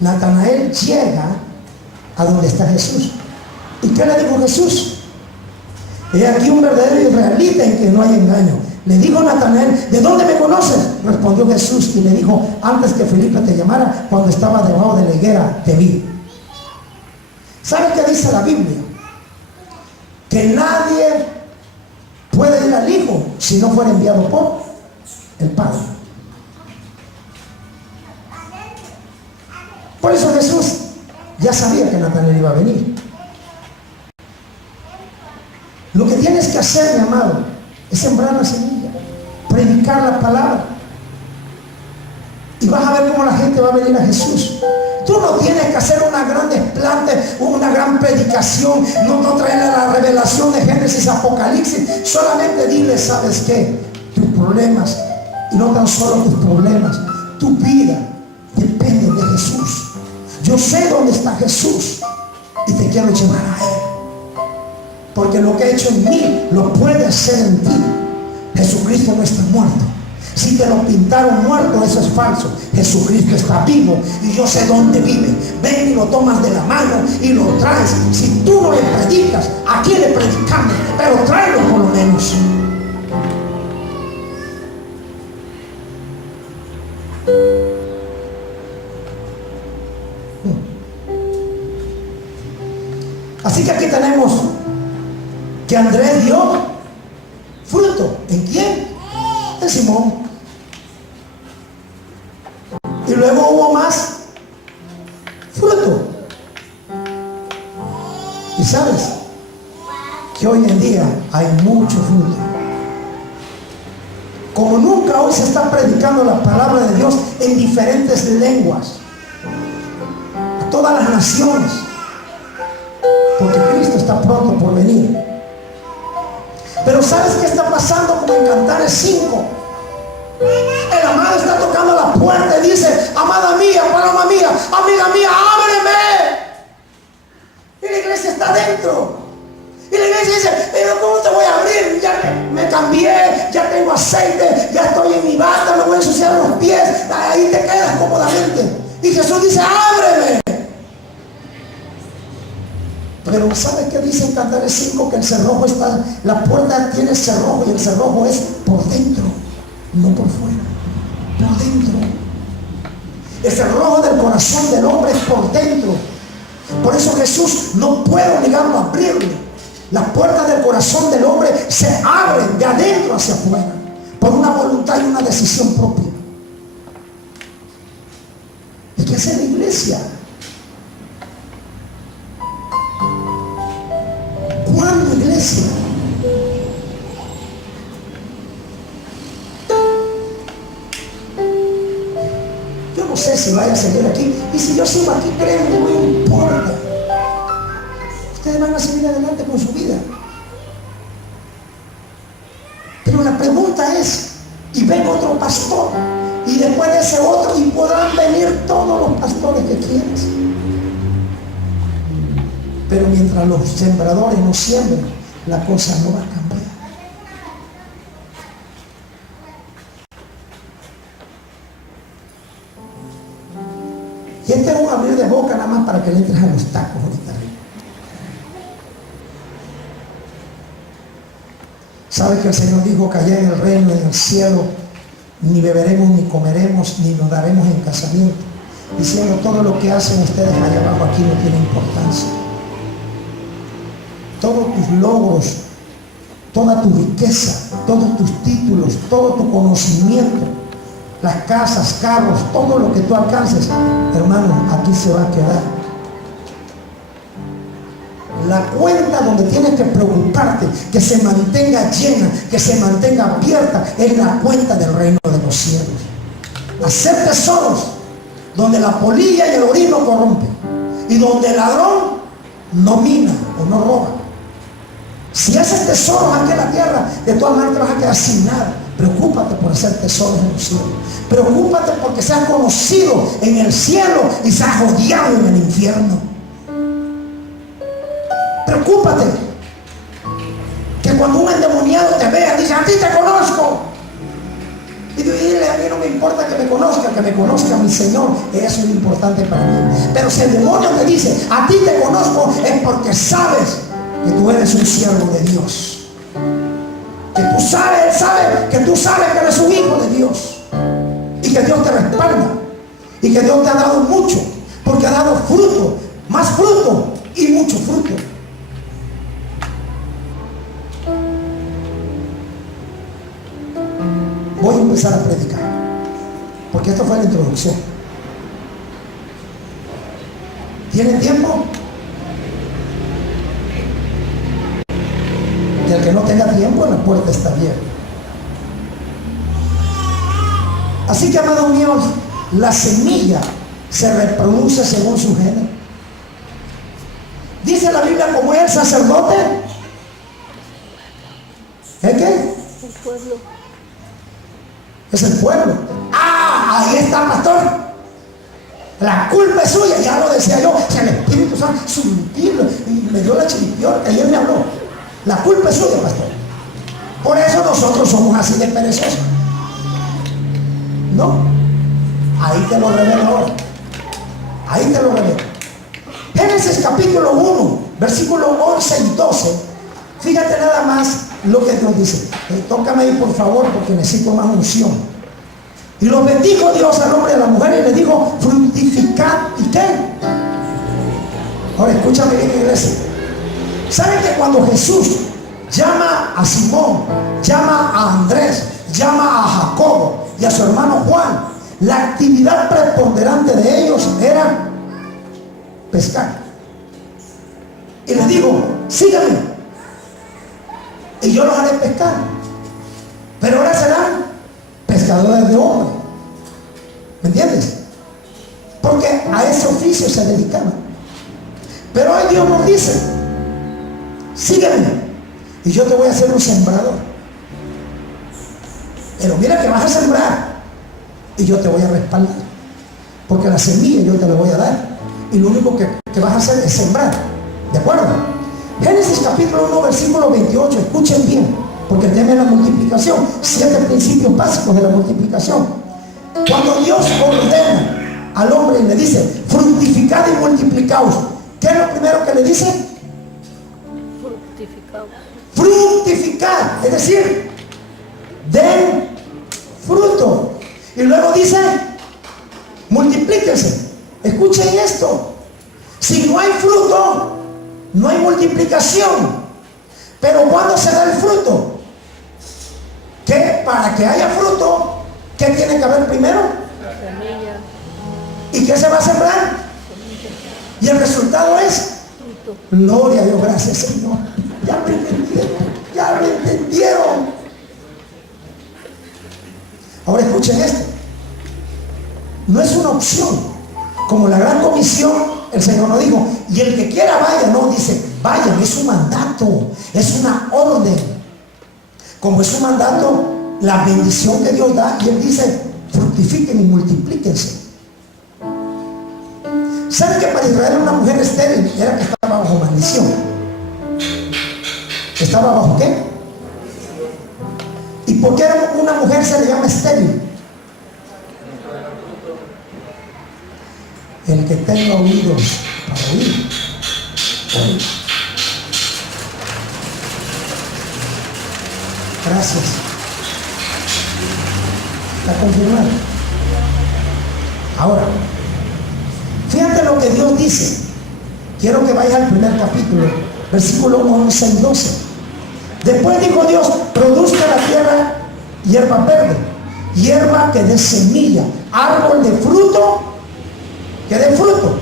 Natanael llega a donde está Jesús. ¿Y qué le dijo Jesús? He aquí un verdadero israelita en que no hay engaño. Le dijo Natanael: ¿de dónde me conoces? Respondió Jesús y le dijo: antes que Felipe te llamara, cuando estaba debajo de la higuera, te vi. ¿Sabe qué dice la Biblia? Que nadie puede ir al Hijo si no fuera enviado por el Padre. Por eso Jesús ya sabía que Natanael iba a venir. Lo que tienes que hacer, mi amado, es sembrar la semilla, predicar la palabra, y vas a ver cómo la gente va a venir a Jesús. Tú no tienes que hacer una gran desplante, una gran predicación, no traerle la revelación de Génesis, Apocalipsis. Solamente dile: ¿sabes qué? Tus problemas, y no tan solo tus problemas, tu vida depende de Jesús. Yo sé dónde está Jesús y te quiero llevar a Él, porque lo que he hecho en mí lo puede hacer en ti. Jesucristo no está muerto. Si te lo pintaron muerto, eso es falso. Jesucristo está vivo y yo sé dónde vive. Ven y lo tomas de la mano y lo traes. Si tú no le predicas, ¿a quién le predicamos? Pero tráelo por lo menos. Así que aquí tenemos que Andrés dio fruto. ¿En quién? En Simón. Y luego hubo más fruto. Y sabes que hoy en día hay mucho fruto. Como nunca hoy se está predicando la palabra de Dios en diferentes lenguas, a todas las naciones, porque Cristo está pronto por venir. Pero ¿sabes qué está pasando como en Cantares 5? El amado está tocando la puerta y dice: amada mía, paloma mía, amiga mía, ábreme. Y la iglesia está dentro. Y la iglesia dice: pero ¿cómo te voy a abrir? Ya me cambié, ya tengo aceite, ya estoy en mi bata, me voy a ensuciar los pies. Ahí te quedas cómodamente. Y Jesús dice: ábreme. Pero ¿sabe qué dice en Cantares 5? Que el cerrojo está, la puerta tiene cerrojo y el cerrojo es por dentro, no por fuera, por dentro. El cerrojo del corazón del hombre es por dentro. Por eso Jesús no puede obligarlo a abrirlo. Las puertas del corazón del hombre se abren de adentro hacia afuera, por una voluntad y una decisión propia. ¿Y qué hace la iglesia? ¿Cuándo, iglesia? Yo no sé si vaya a seguir aquí. Y si yo sigo aquí, créanme, no importa. Ustedes van a seguir adelante con su vida. Pero la pregunta es, y ven otro pastor, y después de ese otro, y podrán venir todos los pastores que quieras. Pero mientras los sembradores no siembren, la cosa no va a cambiar. Y este es un abrir de boca nada más para que le entres a los tacos ahorita arriba. ¿Sabe que el Señor dijo que allá en el reino, en el cielo, ni beberemos, ni comeremos, ni nos daremos en casamiento? Diciendo, todo lo que hacen ustedes allá abajo aquí no tiene importancia. Todos tus logros, toda tu riqueza, todos tus títulos, todo tu conocimiento, las casas, carros, todo lo que tú alcances, hermano, aquí se va a quedar. La cuenta donde tienes que preocuparte que se mantenga llena, que se mantenga abierta, es la cuenta del reino de los cielos. Hacer tesoros donde la polilla y el orín no corrompen, y donde el ladrón no mina o no roba. Si haces tesoros aquí en la tierra, de todas maneras te vas a quedar sin nada. Preocúpate por hacer tesoros en los cielos. Preocúpate porque seas conocido en el cielo y seas odiado en el infierno. Preocúpate que cuando un endemoniado te vea, dice, a ti te conozco. Y tú dile, a mí no me importa que me conozca mi Señor. Eso es importante para mí. Pero si el demonio te dice, a ti te conozco, es porque sabes que tú eres un siervo de Dios. Que tú sabes, él sabe que tú sabes que eres un hijo de Dios. Y que Dios te respalda. Y que Dios te ha dado mucho. Porque ha dado fruto, más fruto y mucho fruto. Voy a empezar a predicar, porque esto fue la introducción. ¿Tienen tiempo? Y el que no tenga tiempo, la puerta está abierta. Así que, amados míos, la semilla se reproduce según su género. Dice la Biblia, como es el sacerdote, ¿es qué? El pueblo. Es el pueblo. Ah, ahí está el pastor. La culpa es suya, ya lo decía yo. Si el Espíritu Santo y me dio la chiripiorca, que ayer me habló. La culpa es suya, pastor. Por eso nosotros somos así de perezosos. No. Ahí te lo revelo ahora. Ahí te lo revelo. Génesis capítulo 1, versículos 11 y 12. Fíjate nada más lo que Dios dice. Tócame ahí por favor, porque necesito más unción. Y los bendijo Dios al hombre y a la mujer y le dijo, fructificad. ¿Y qué? Ahora escúchame bien, iglesia. ¿Saben que cuando Jesús llama a Simón, llama a Andrés, llama a Jacobo y a su hermano Juan, la actividad preponderante de ellos era pescar? Y les digo, síganme y yo los haré pescar. Pero ahora serán pescadores de hombres. ¿Me entiendes? Porque a ese oficio se dedicaban. Pero hoy Dios nos dice, sígueme y yo te voy a hacer un sembrador. Pero mira que vas a sembrar y yo te voy a respaldar, porque la semilla yo te la voy a dar y lo único que vas a hacer es sembrar. ¿De acuerdo? Génesis capítulo 1 versículo 28. Escuchen bien, porque el tema es la multiplicación. 7 principios básicos de la multiplicación. Cuando Dios ordena al hombre y le dice, fructificad y multiplicaos, ¿qué es lo primero que le dice? fructificar, es decir, den fruto. Y luego dice, multiplíquense. Escuchen esto. Si no hay fruto, no hay multiplicación. Pero ¿cuándo se da el fruto? Que para que haya fruto, ¿qué tiene que haber primero? Semilla. ¿Y qué se va a sembrar? Y el resultado es Fruto. gloria a Dios, gracias Señor. Ya lo entendieron, ya lo entendieron. Ahora escuchen esto. No es una opción. Como la gran comisión, el Señor no dijo, y el que quiera vaya, no, dice, vayan, es un mandato, es una orden. Como es un mandato, la bendición que Dios da, y Él dice, fructifiquen y multiplíquense. ¿Saben que para Israel una mujer estéril era que estaba bajo maldición? ¿Estaba bajo qué? ¿Y por qué una mujer se le llama estéril? El que tenga oídos para oír, oiga. Gracias. ¿Está confirmado? Ahora, fíjate lo que Dios dice. Quiero que vayas al primer capítulo, versículo 11 y 12. Después dijo Dios, produzca la tierra hierba verde, hierba que dé semilla, árbol de fruto, que dé fruto,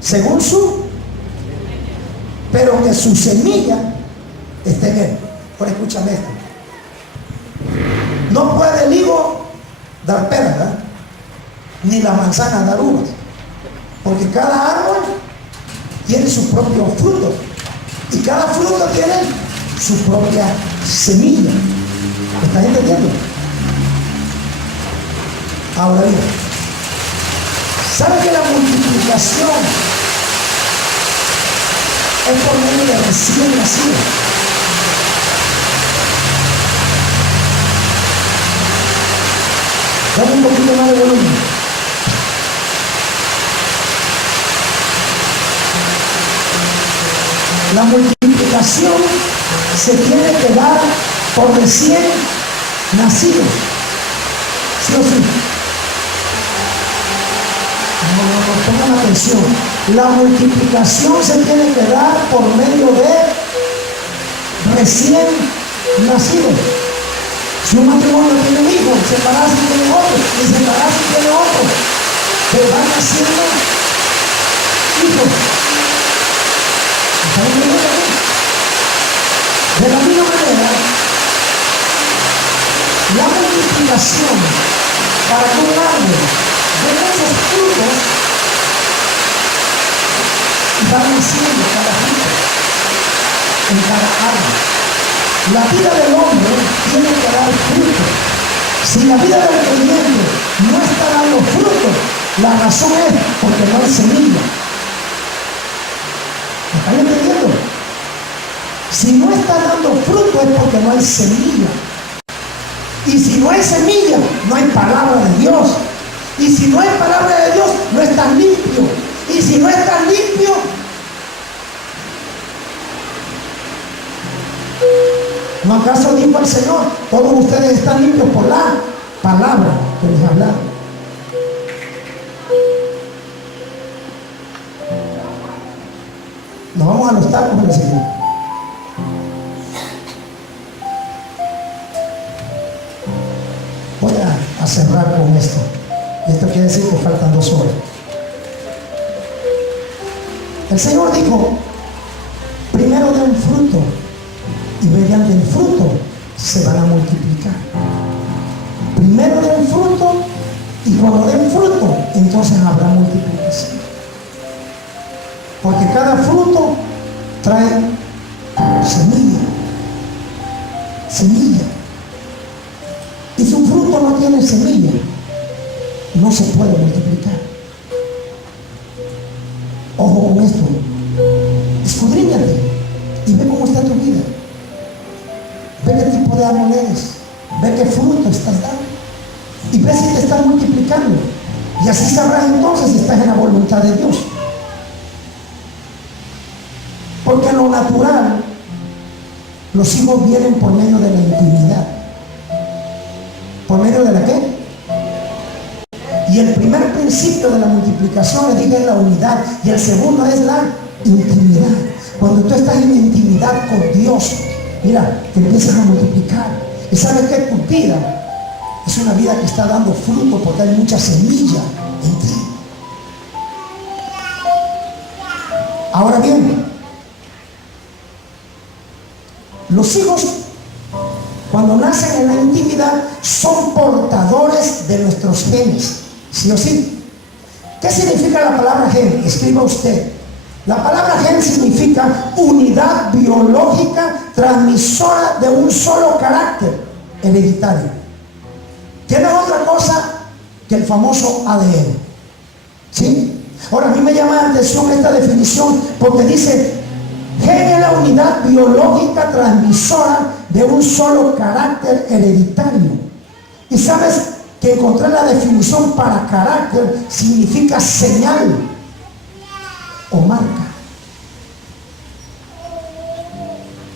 según su, pero que su semilla esté en él. Ahora escúchame esto. No puede el higo dar pera, ¿verdad? Ni la manzana dar uvas, porque cada árbol tiene su propio fruto y cada fruto tiene su propia semilla. ¿Me estás entendiendo? Ahora bien, ¿sabe que la multiplicación es por medio de recién nacido? Dame un poquito más de volumen. La multiplicación se tiene que dar por recién nacido. ¿Sí o sí? No, pongan atención. La multiplicación se tiene que dar por medio de recién nacido. Si un matrimonio tiene un hijo, separarse y tiene otro, y separarse y tiene otro, pero van naciendo hijos. ¿Están entendiendo? De la misma manera, la multiplicación para que un árbol dé muchos frutos y va naciendo cada fruto en cada árbol. La vida del hombre tiene que dar fruto. Si la vida del creyente no está dando fruto, la razón es porque no hay semilla. ¿Me están entendiendo? Si no está dando fruto es porque no hay semilla. Y si no hay semilla, no hay palabra de Dios. Y si no hay palabra de Dios, no estás limpio. Y si no estás limpio, ¿no acaso dijo el Señor, todos ustedes están limpios por la palabra que les hablaron? Nos vamos a los tacos del Señor. Voy a cerrar con esto. Y esto quiere decir que faltan 2 horas. El Señor dijo, primero den fruto, y mediante el fruto se van a multiplicar. Primero den fruto, y cuando den fruto, entonces habrá multiplicación. Porque cada fruto trae semilla. Semilla. Y si un fruto no tiene semilla, no se puede multiplicar. Ojo con esto. Escudriñate y ve cómo está tu vida. Ve qué tipo de árbol eres. Ve qué fruto estás dando. Y ve si te estás multiplicando. Y así sabrás entonces si estás en la voluntad de Dios. Porque en lo natural, Los hijos vienen por medio de la intimidad. ¿Por medio de la qué? Y el primer principio de la multiplicación, le dije, es la unidad. Y el segundo es la intimidad. Cuando tú estás en intimidad con Dios, mira, te empiezas a multiplicar. Y sabes que tu vida es una vida que está dando fruto porque hay mucha semilla en ti. Ahora bien, los hijos, cuando nacen en la intimidad, son portadores de nuestros genes, ¿sí o sí? ¿Qué significa la palabra gen? Escriba usted. La palabra gen significa unidad biológica transmisora de un solo carácter hereditario. Que no es otra cosa que el famoso ADN. ¿Sí? Ahora, a mí me llama la atención esta definición porque dice: gen es la unidad biológica transmisora de un solo carácter hereditario. Y sabes que encontré la definición para carácter significa señal o marca.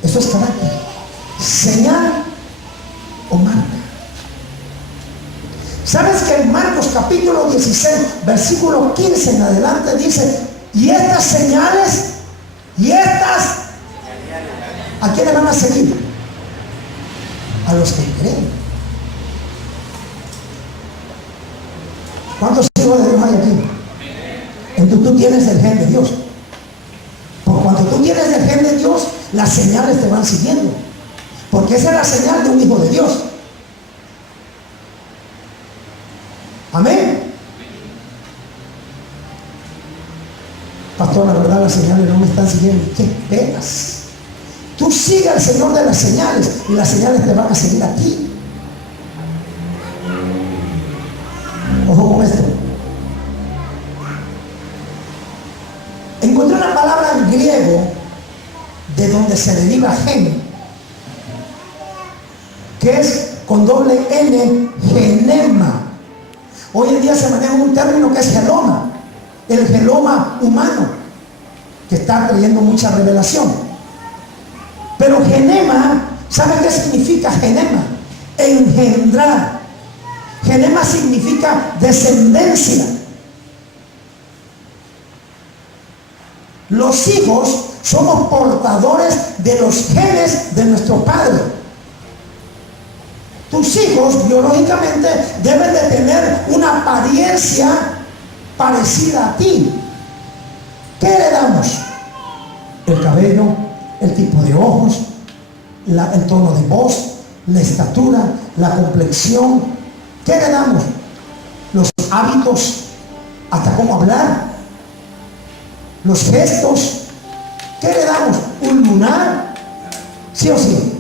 Eso es carácter. Señal o marca. ¿Sabes que en Marcos capítulo 16, versículo 15 en adelante dice: y estas señales, y estas, ¿a quiénes van a seguir? A los que creen. ¿Cuántos hijos de Dios hay aquí? Entonces tú tienes el gen de Dios. Por cuanto tú tienes el gen de Dios, las señales te van siguiendo. Porque esa es la señal de un hijo de Dios. Amén. Pastor, la verdad las señales no me están siguiendo. ¿Qué esperas? Tú sigue al Señor de las señales y las señales te van a seguir a ti. Ojo con esto. Encontré una palabra en griego de donde se deriva gen, que es con doble N, genema. Hoy en día se maneja un término que es geloma, el geloma humano, que está trayendo mucha revelación. Pero genema, ¿sabe qué significa genema? Engendrar. Genema significa descendencia. Los hijos somos portadores de los genes de nuestro padre. Tus hijos biológicamente deben de tener una apariencia parecida a ti. ¿Qué heredamos? El cabello, el tipo de ojos, el tono de voz, la estatura, la complexión. ¿Qué heredamos? Los hábitos, hasta cómo hablar, los gestos. ¿Qué heredamos? Un lunar, sí o sí.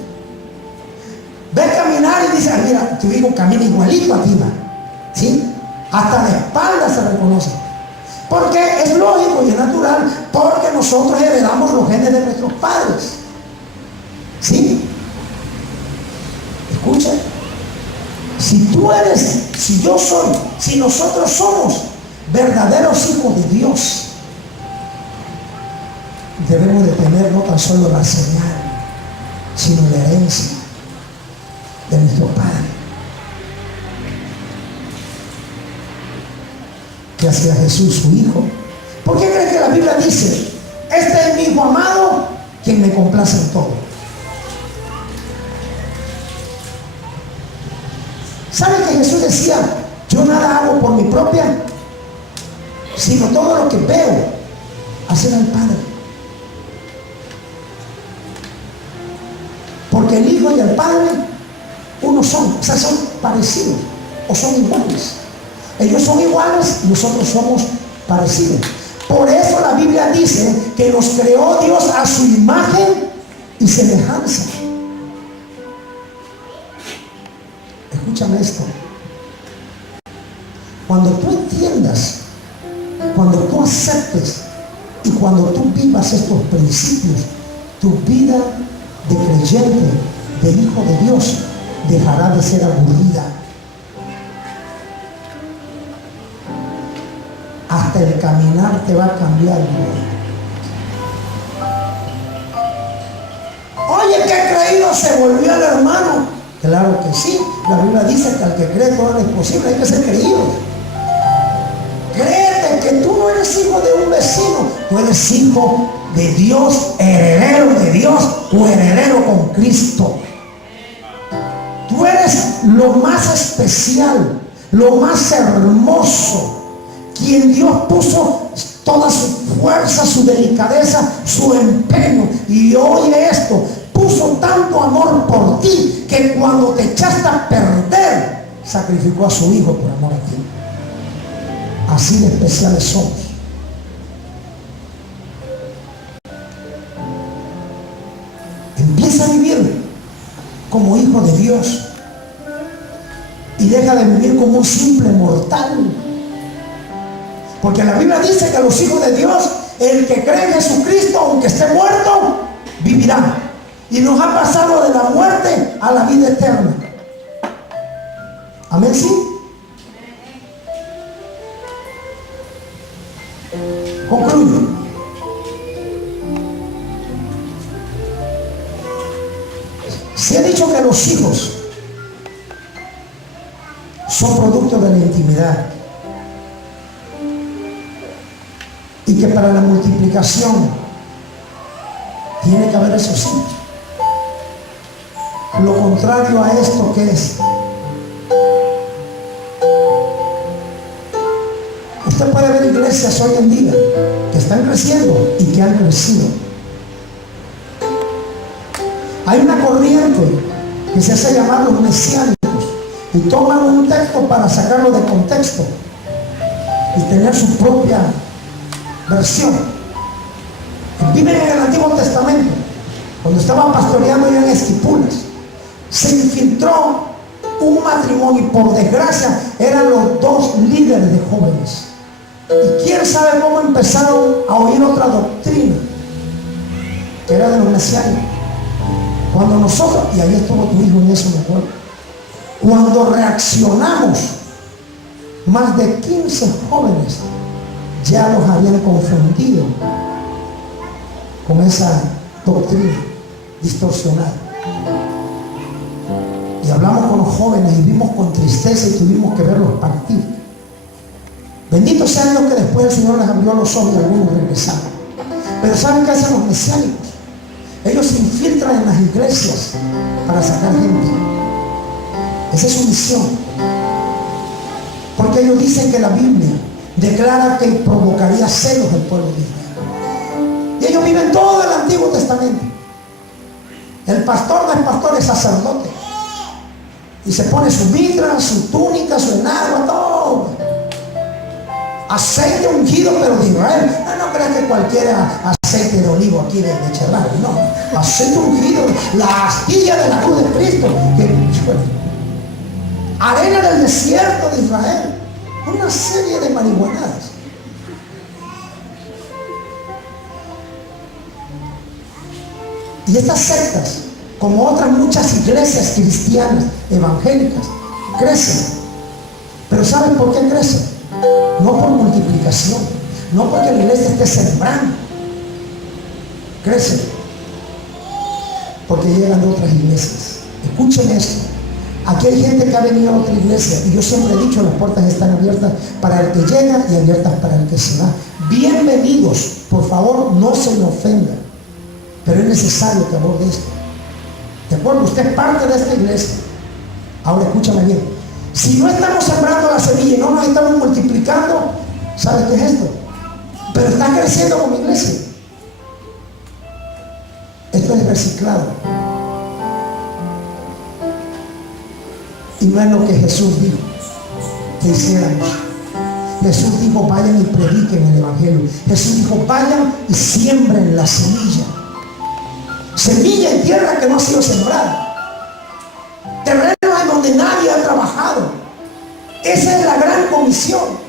Ve a caminar y dice: mira, tu hijo camina igualito a ti, ¿va? ¿Sí? Hasta la espalda se reconoce. Porque es lógico y es natural, porque nosotros heredamos los genes de nuestros padres. ¿Sí? Escucha. Si tú eres, si yo soy, si nosotros somos verdaderos hijos de Dios, debemos de tener no tan solo la señal, sino la herencia de nuestro Padre, que hacía Jesús su Hijo. ¿Por qué cree que la Biblia dice: este es mi Hijo amado, quien me complace en todo? ¿Sabe que Jesús decía: yo nada hago por mi propia, sino todo lo que veo hacer al Padre? Porque el Hijo y el Padre uno son, o sea, son parecidos o son iguales. Ellos son iguales y nosotros somos parecidos. Por eso la Biblia dice que nos creó Dios a su imagen y semejanza. Escúchame esto. Cuando tú entiendas, cuando tú aceptes y cuando tú vivas estos principios, tu vida de creyente, de hijo de Dios, dejará de ser aburrida. Hasta el caminar te va a cambiar. Oye, ¿qué creí? se volvió el hermano. Claro que sí. La Biblia dice que al que cree todo es posible. Hay que ser creído. Créete que tú no eres hijo de un vecino. Tú eres hijo de Dios, heredero de Dios o heredero con Cristo. Tú eres lo más especial, lo más hermoso, quien Dios puso toda su fuerza, su delicadeza, su empeño. Y oye esto, puso tanto amor por ti que cuando te echaste a perder, sacrificó a su hijo por amor a ti. Así de especiales somos. Empieza a vivir como hijo de Dios y deja de vivir como un simple mortal. Porque la Biblia dice que los hijos de Dios, el que cree en Jesucristo, aunque esté muerto, vivirá. Y nos ha pasado de la muerte a la vida eterna. Amén, sí. Concluyo. Se ha dicho que los hijos son producto de la intimidad y que para la multiplicación tiene que haber esos hijos. Lo contrario a esto, ¿qué es? Usted puede ver iglesias hoy en día que están creciendo y que han crecido. Hay una corriente que se hace llamar los mesiánicos y toman un texto para sacarlo de contexto y tener su propia versión. Viven en el Antiguo Testamento. Cuando estaba pastoreando yo en Esquipulas, se infiltró un matrimonio y por desgracia eran los dos líderes de jóvenes. Y quién sabe cómo empezaron a oír otra doctrina que era de los mesiánicos. Cuando nosotros, y ahí estuvo tu hijo en eso, me acuerdo, cuando reaccionamos, más de 15 jóvenes ya los habían confundido con esa doctrina distorsionada. Y hablamos con los jóvenes y vimos con tristeza y tuvimos que verlos partir. Bendito sea Dios que después el Señor les abrió los ojos y algunos regresaron. Pero ¿saben qué hacen los mesiánicos? Ellos se infiltran en las iglesias para sacar gente. Esa es su misión. Porque ellos dicen que la Biblia declara que provocaría celos del pueblo de Israel. Y ellos viven todo el Antiguo Testamento. El pastor no es pastor, es sacerdote. Y se pone su mitra, su túnica, su enagua, todo. Aceite ungido, pero de Israel. No creas que cualquiera aceite de olivo aquí de Cherrari, no. Aceite ungido, la astilla de la cruz de Cristo. Arena del desierto de Israel. Una serie de marihuanadas. Y estas sectas, como otras muchas iglesias cristianas, evangélicas, crecen. Pero ¿saben por qué crecen? No por multiplicación, no porque la iglesia esté sembrando. Crecen porque llegan de otras iglesias. Escuchen esto. Aquí hay gente que ha venido a otra iglesia y yo siempre he dicho, las puertas están abiertas para el que llega y abiertas para el que se va. Bienvenidos, por favor, no se me ofendan, pero es necesario que aborde esto. ¿De acuerdo? Usted es parte de esta iglesia. Ahora escúchame bien. Si no estamos sembrando la semilla y no nos estamos multiplicando, ¿sabes qué es esto? Pero está creciendo como iglesia. Esto es reciclado. Y no es lo que Jesús dijo que hiciéramos. Jesús dijo, vayan y prediquen el evangelio. Jesús dijo, vayan y siembren la semilla. Semilla en tierra que no ha sido sembrada. Terreno en donde nadie ha trabajado. Esa es la gran comisión.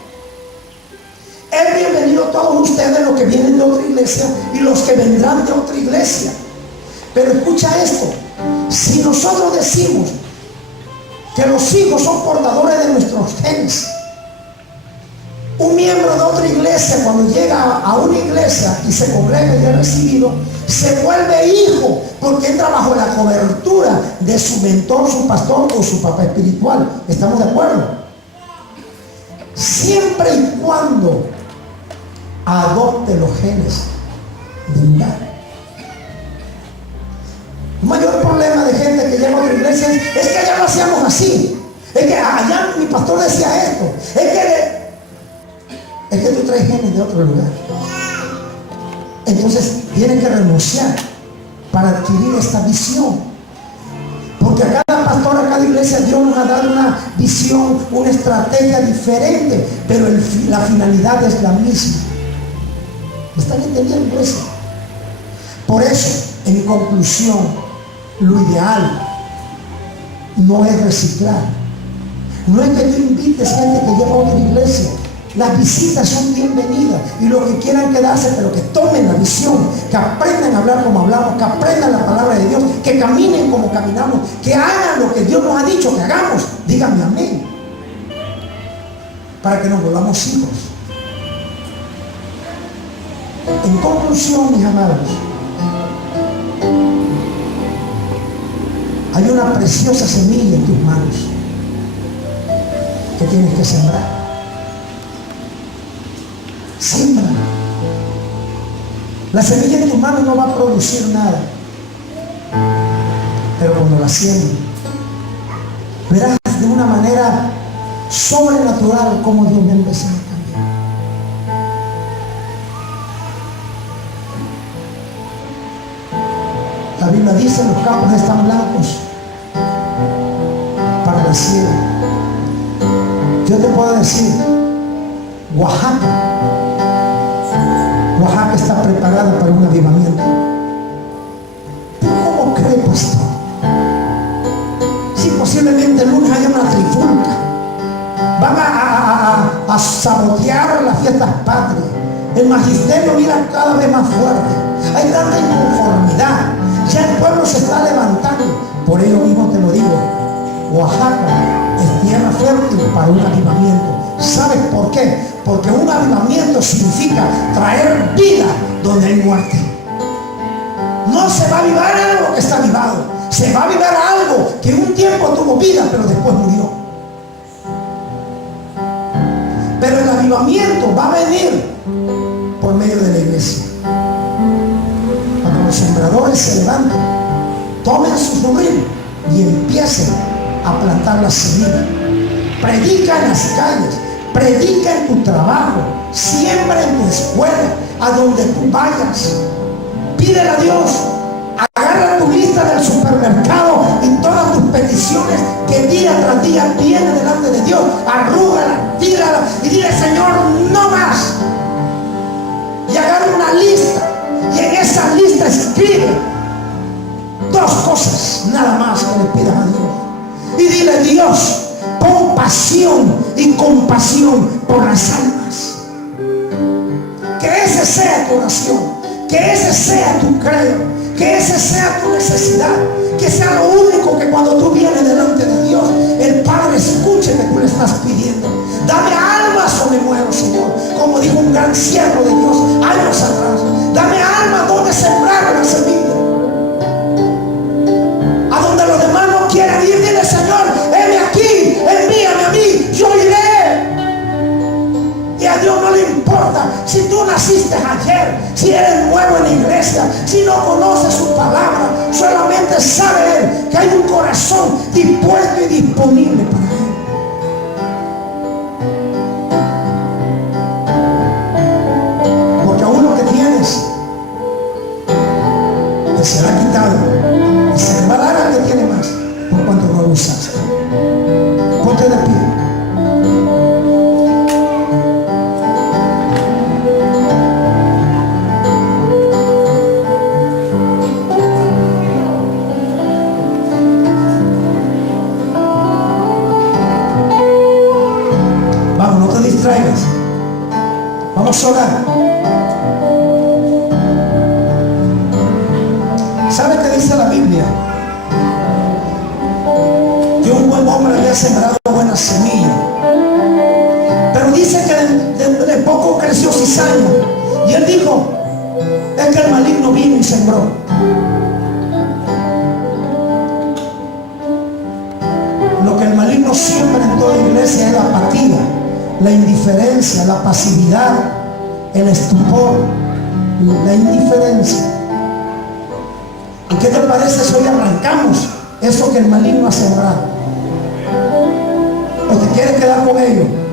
Es bienvenido a todos ustedes, los que vienen de otra iglesia y los que vendrán de otra iglesia. Pero escucha esto. Si nosotros decimos que los hijos son portadores de nuestros genes, Un miembro de otra iglesia, cuando llega a una iglesia y se congrega y es recibido, se vuelve hijo porque entra bajo la cobertura de su mentor, su pastor o su papá espiritual. ¿Estamos de acuerdo? Siempre y cuando adopte los genes de un padre. El mayor problema de gente que llega a otra iglesia es que allá lo hacíamos así. Es que allá mi pastor decía esto. Es que tú traes genes de otro lugar. Entonces tienen que renunciar para adquirir esta visión. Porque a cada pastor, a cada iglesia, Dios nos ha dado una visión, una estrategia diferente, pero la finalidad es la misma. ¿Me están entendiendo eso? Por eso, en conclusión, lo ideal no es reciclar. No es que tú invites gente que lleva a otra iglesia. Las visitas son bienvenidas y los que quieran quedarse, pero que tomen la visión, que aprendan a hablar como hablamos, que aprendan la palabra de Dios, que caminen como caminamos, que hagan lo que Dios nos ha dicho que hagamos. Díganme amén. Para que nos volvamos hijos. En conclusión, mis amados, hay una preciosa semilla en tus manos que tienes que sembrar. Siembra. La semilla en tus manos no va a producir nada, pero cuando la siembres, verás de una manera sobrenatural cómo Dios va a empezar a cambiar. La Biblia dice: los campos están blancos para la siembra. Yo te puedo decir, Oaxaca está preparada para un avivamiento. ¿Pero cómo cree, pastor? Si posiblemente el lunes haya una trifulca, van a sabotear las fiestas patrias, el magisterio mira cada vez más fuerte, hay tanta inconformidad, ya el pueblo se está levantando. Por ello mismo te lo digo, Oaxaca es tierra fértil para un avivamiento. ¿Sabes por qué? Porque un avivamiento significa traer vida donde hay muerte. No se va a avivar algo que está avivado, se va a avivar algo que un tiempo tuvo vida pero después murió. Pero el avivamiento va a venir por medio de la iglesia. Cuando los sembradores se levanten, tomen su rubín y empiecen a plantar la semilla. Predica en las calles, predica en tu trabajo, siembra en tu escuela, a donde tú vayas. Pídele a Dios, agarra tu lista del supermercado y todas tus peticiones que día tras día vienen delante de Dios, arrúgala, tírala y dile: Señor, no más. Y agarra una lista y en esa lista escribe 2 cosas nada más que le pidas a Dios. Y dile: Dios, pon pasión y compasión por las almas. Que ese sea tu oración, que ese sea tu credo, que ese sea tu necesidad, que sea lo único que cuando tú vienes delante de Dios, el Padre escuche que tú le estás pidiendo. Dame almas o me muero, Señor, como dijo un gran siervo de Dios años atrás. Dame almas donde sembrar la semilla, a donde los demás no quieren ir. Dile: Señor, heme aquí, envíame a mí, yo iré. Y a Dios no le importa si tú naciste ayer, si eres nuevo en la iglesia, si no conoces su palabra. Solamente sabe Él que hay un corazón dispuesto y disponible para Él. Porque aún lo que tienes te será quitado y se le va a dar al que tiene más, por cuanto no lo usaste. Ponte de pie. Vamos a orar. ¿Sabe qué dice la Biblia? Que un buen hombre había sembrado buena semilla, pero dice que de cizaña. Y él dijo, es que el maligno vino y sembró. Lo que el maligno siembra en toda iglesia es la apatía, la indiferencia, la pasividad, el estupor, la indiferencia. ¿Y qué te parece si hoy arrancamos eso que el maligno ha sembrado? ¿O te quieres quedar con ello?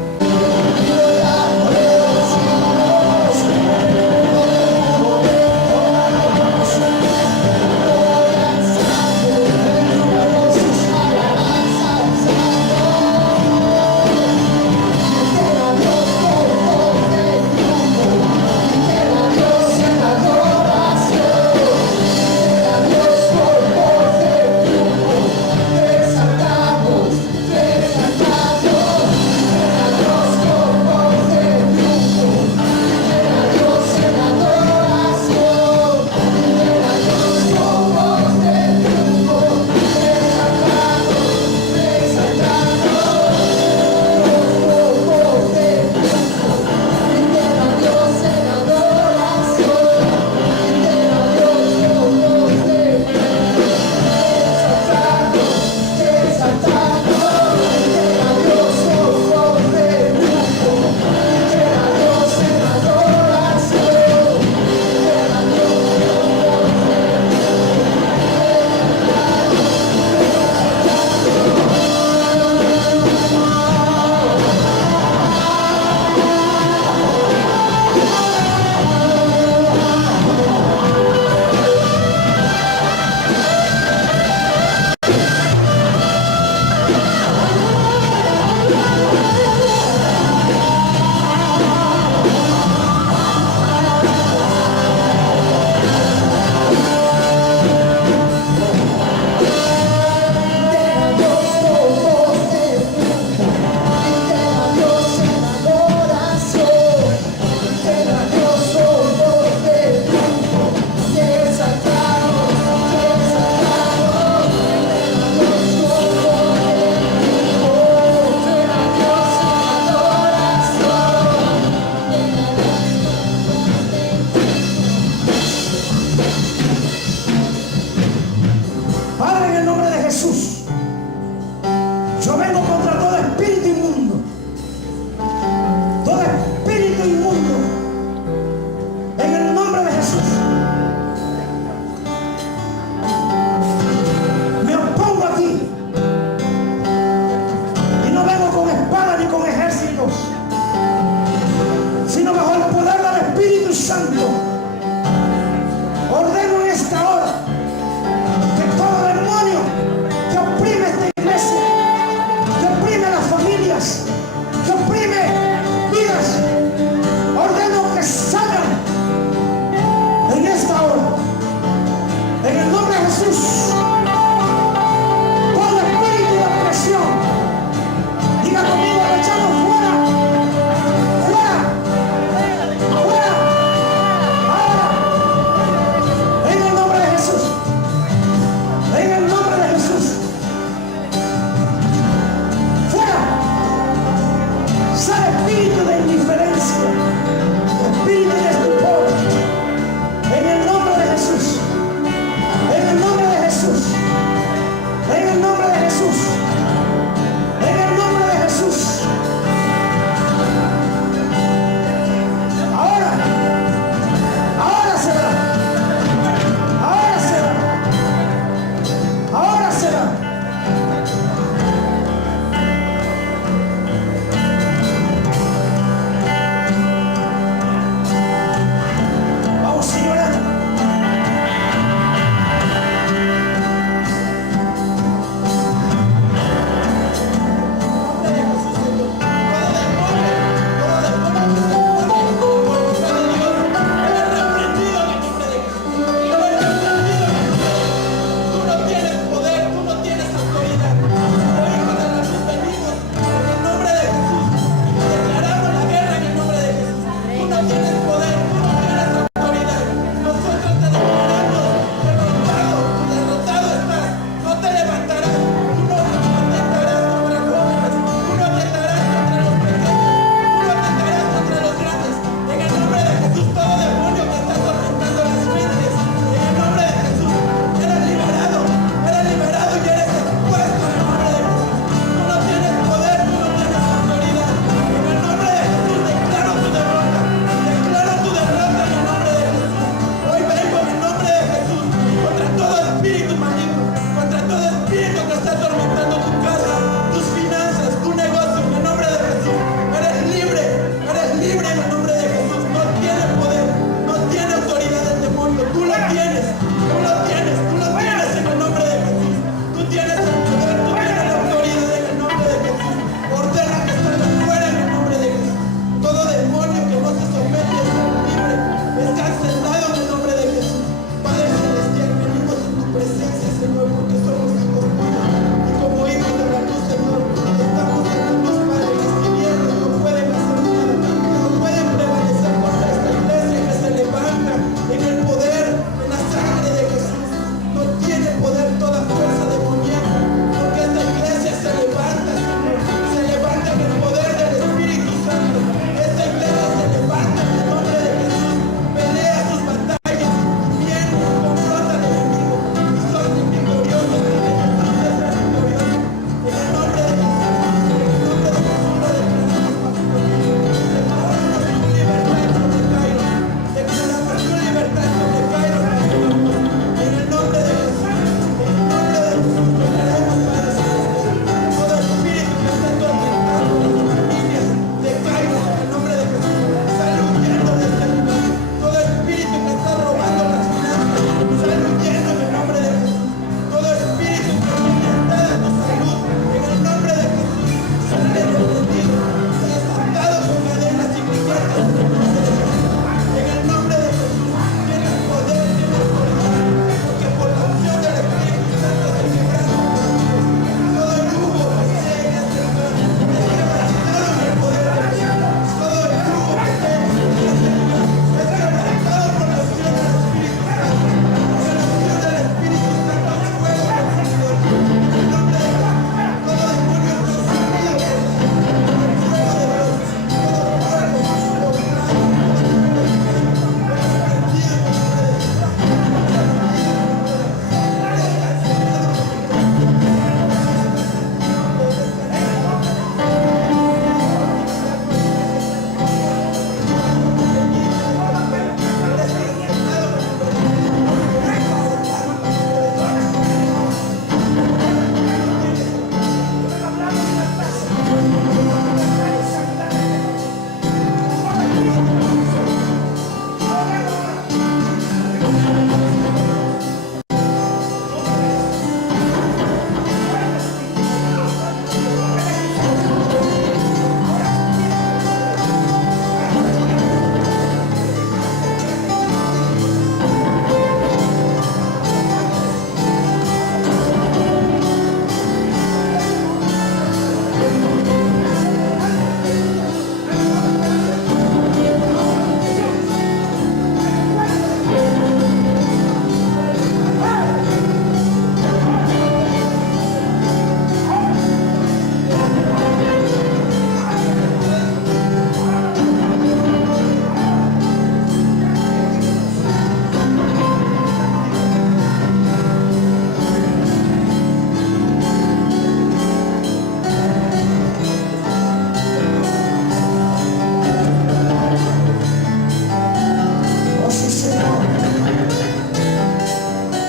Oh sí, Señor.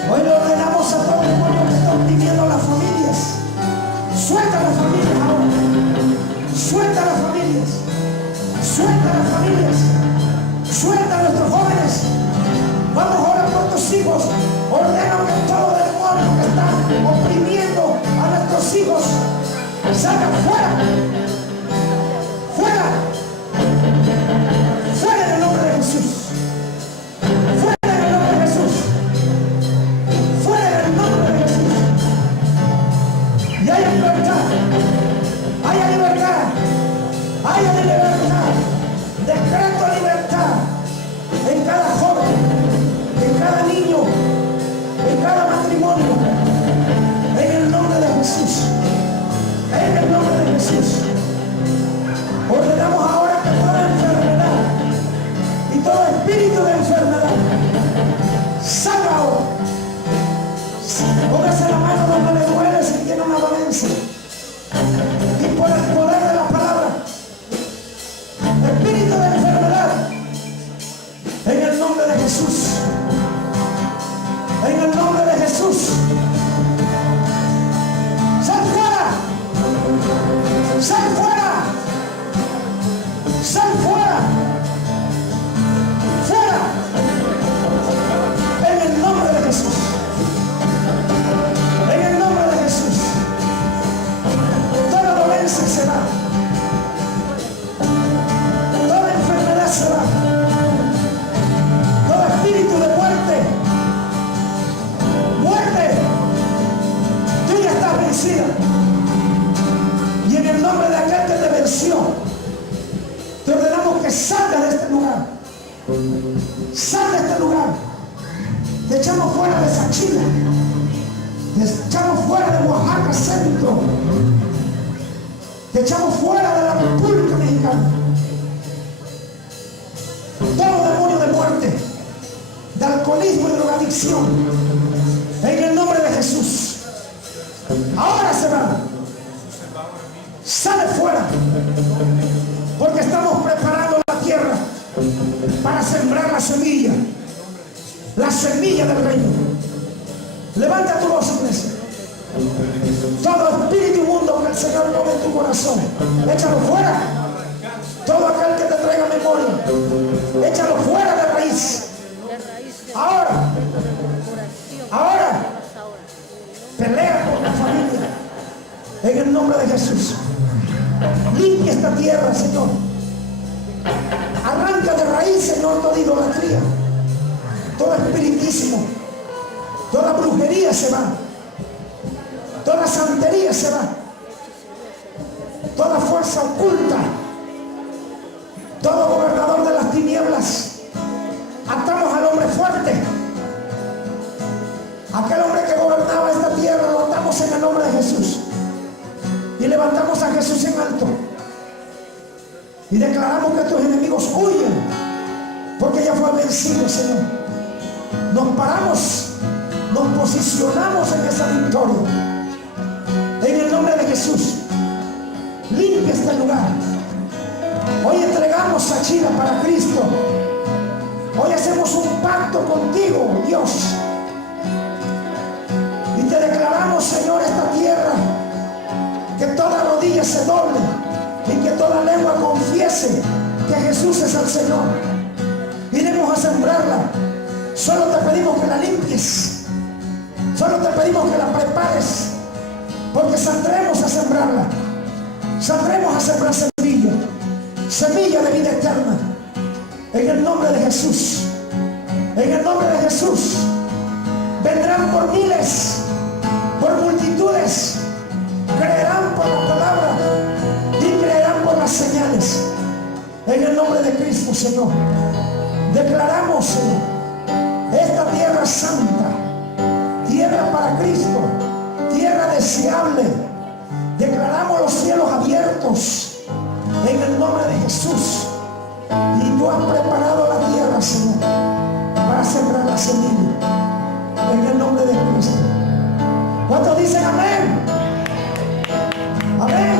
Hoy le ordenamos a todo el demonio que está oprimiendo las familias. Suelta las familias ahora. Suelta las familias. Suelta las familias. Suelta a nuestros jóvenes. Vamos ahora por tus hijos. Ordena que todo demonio que está oprimiendo a nuestros hijos salga fuera. Fuera. Fuera en el nombre de Jesús. Fuera en el nombre de Jesús. Fuera en el nombre de Jesús. Y haya libertad. Haya libertad. Haya libertad. Decreto libertad en cada joven, en cada niño, en cada matrimonio. En el nombre de Jesús. En el nombre de Jesús. Ordenamos ahora que toda enfermedad y todo espíritu de enfermedad salga ahora. Póngase la mano donde le duele si tiene una dolencia. Y por el poder de la palabra, espíritu de enfermedad, en el nombre de Jesús. En el nombre de Jesús. ¡Sal fuera! ¡Sal fuera! ¡Sal fuera! ¡Fuera! En el nombre de Jesús. En el nombre de Jesús. Toda dolencia se va. Toda enfermedad se va. Todo espíritu de muerte. Muerte. Tú ya estás vencida. Y en el nombre de aquel que te venció, te ordenamos que salgas de este lugar. Sal de este lugar. Te echamos fuera de Sachila. Te echamos fuera de Oaxaca Centro. Te echamos fuera de la República Mexicana. Todo demonio de muerte, de alcoholismo y drogadicción, en el nombre de Jesús, ahora se va. Sale fuera. Porque estamos preparando la tierra para sembrar la semilla del reino. Levanta tu voz, iglesia. Todo espíritu inmundo que el Señor pone en tu corazón, échalo fuera. Todo aquel que te traiga memoria, échalo fuera de raíz. Ahora, ahora, pelea por la familia en el nombre de Jesús. Limpia esta tierra, Señor. Arranca de raíz, Señor, toda idolatría, todo espiritismo, toda brujería se va, toda santería se va, toda fuerza oculta, todo gobernador de las tinieblas. Atamos al hombre fuerte, aquel hombre que gobernaba esta tierra, lo atamos en el nombre de Jesús. Y levantamos a Jesús en alto y declaramos que tus enemigos huyen, porque ya fue vencido, Señor. Nos paramos, nos posicionamos en esa victoria en el nombre de Jesús. Limpia este lugar. Hoy entregamos Sachila para Cristo. Hoy hacemos un pacto contigo, Dios, y te declaramos, Señor, esta tierra, que toda rodilla se doble y que toda lengua confiese que Jesús es el Señor. Iremos a sembrarla. Solo te pedimos que la limpies. Solo te pedimos que la prepares, porque saldremos a sembrarla. Saldremos a sembrar semilla, semilla de vida eterna, en el nombre de Jesús. En el nombre de Jesús. Vendrán por miles, por multitudes, creerán por la palabra Señor. Declaramos, Señor, esta tierra santa, tierra para Cristo, tierra deseable. Declaramos los cielos abiertos en el nombre de Jesús. Y tú has preparado la tierra, Señor, para sembrar la semilla en el nombre de Cristo. ¿Cuántos dicen amén? Amén.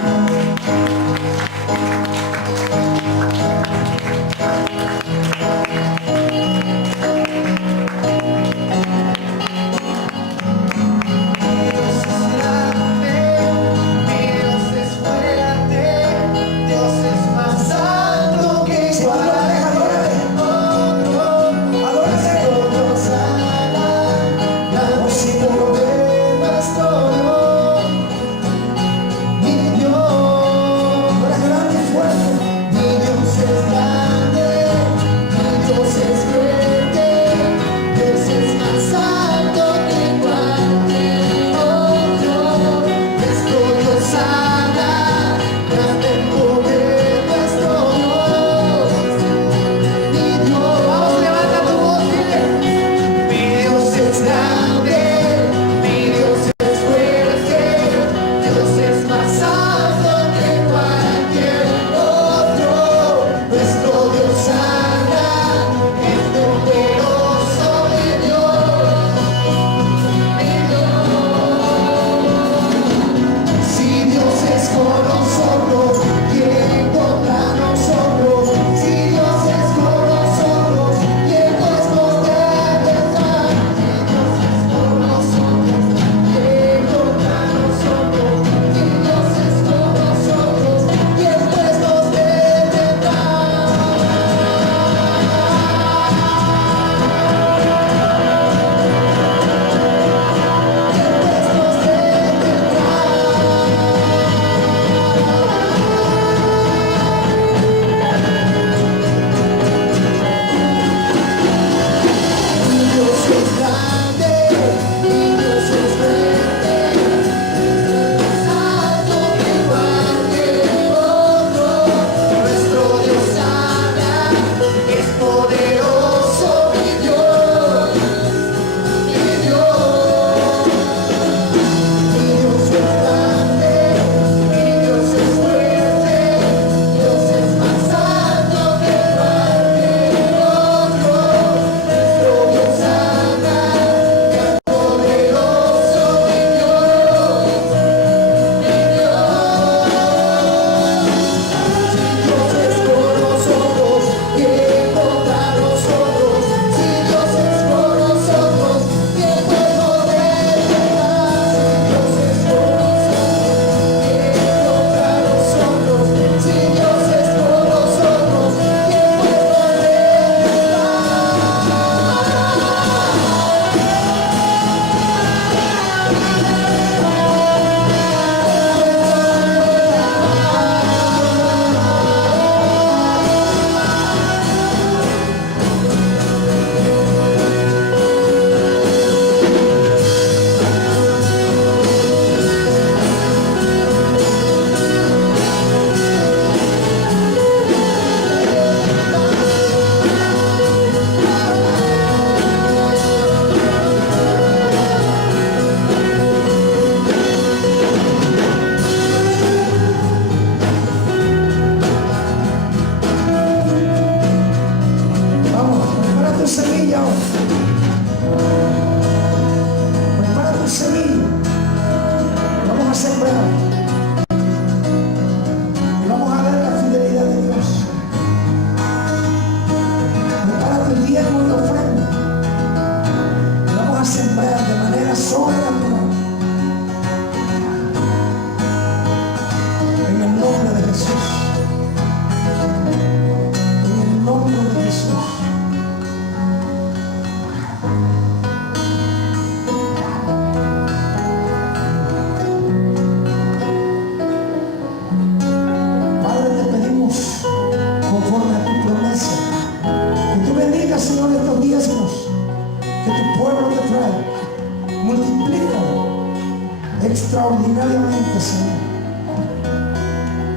extraordinariamente, Señor.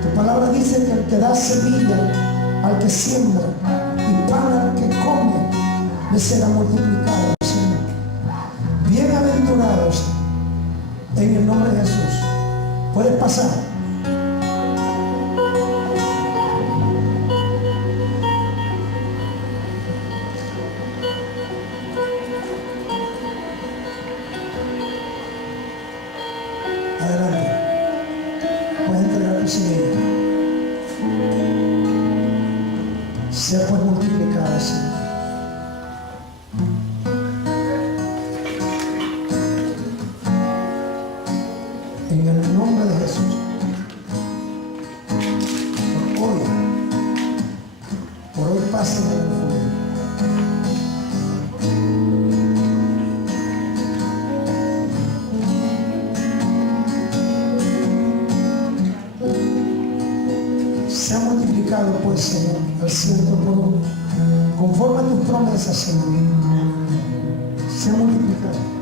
Tu palabra dice que el que da semilla al que siembra les será multiplicado, Señor. Bienaventurados en el nombre de Jesús. Puedes pasar. Adelante. Puedes entregar tu semilla. Sea pues multiplicada, Señor. En el nombre de Jesús. Por hoy pasen en el fuego. Sea multiplicado pues, Señor, al ciento por uno, conforme a tus promesas, Señor. Sea multiplicado.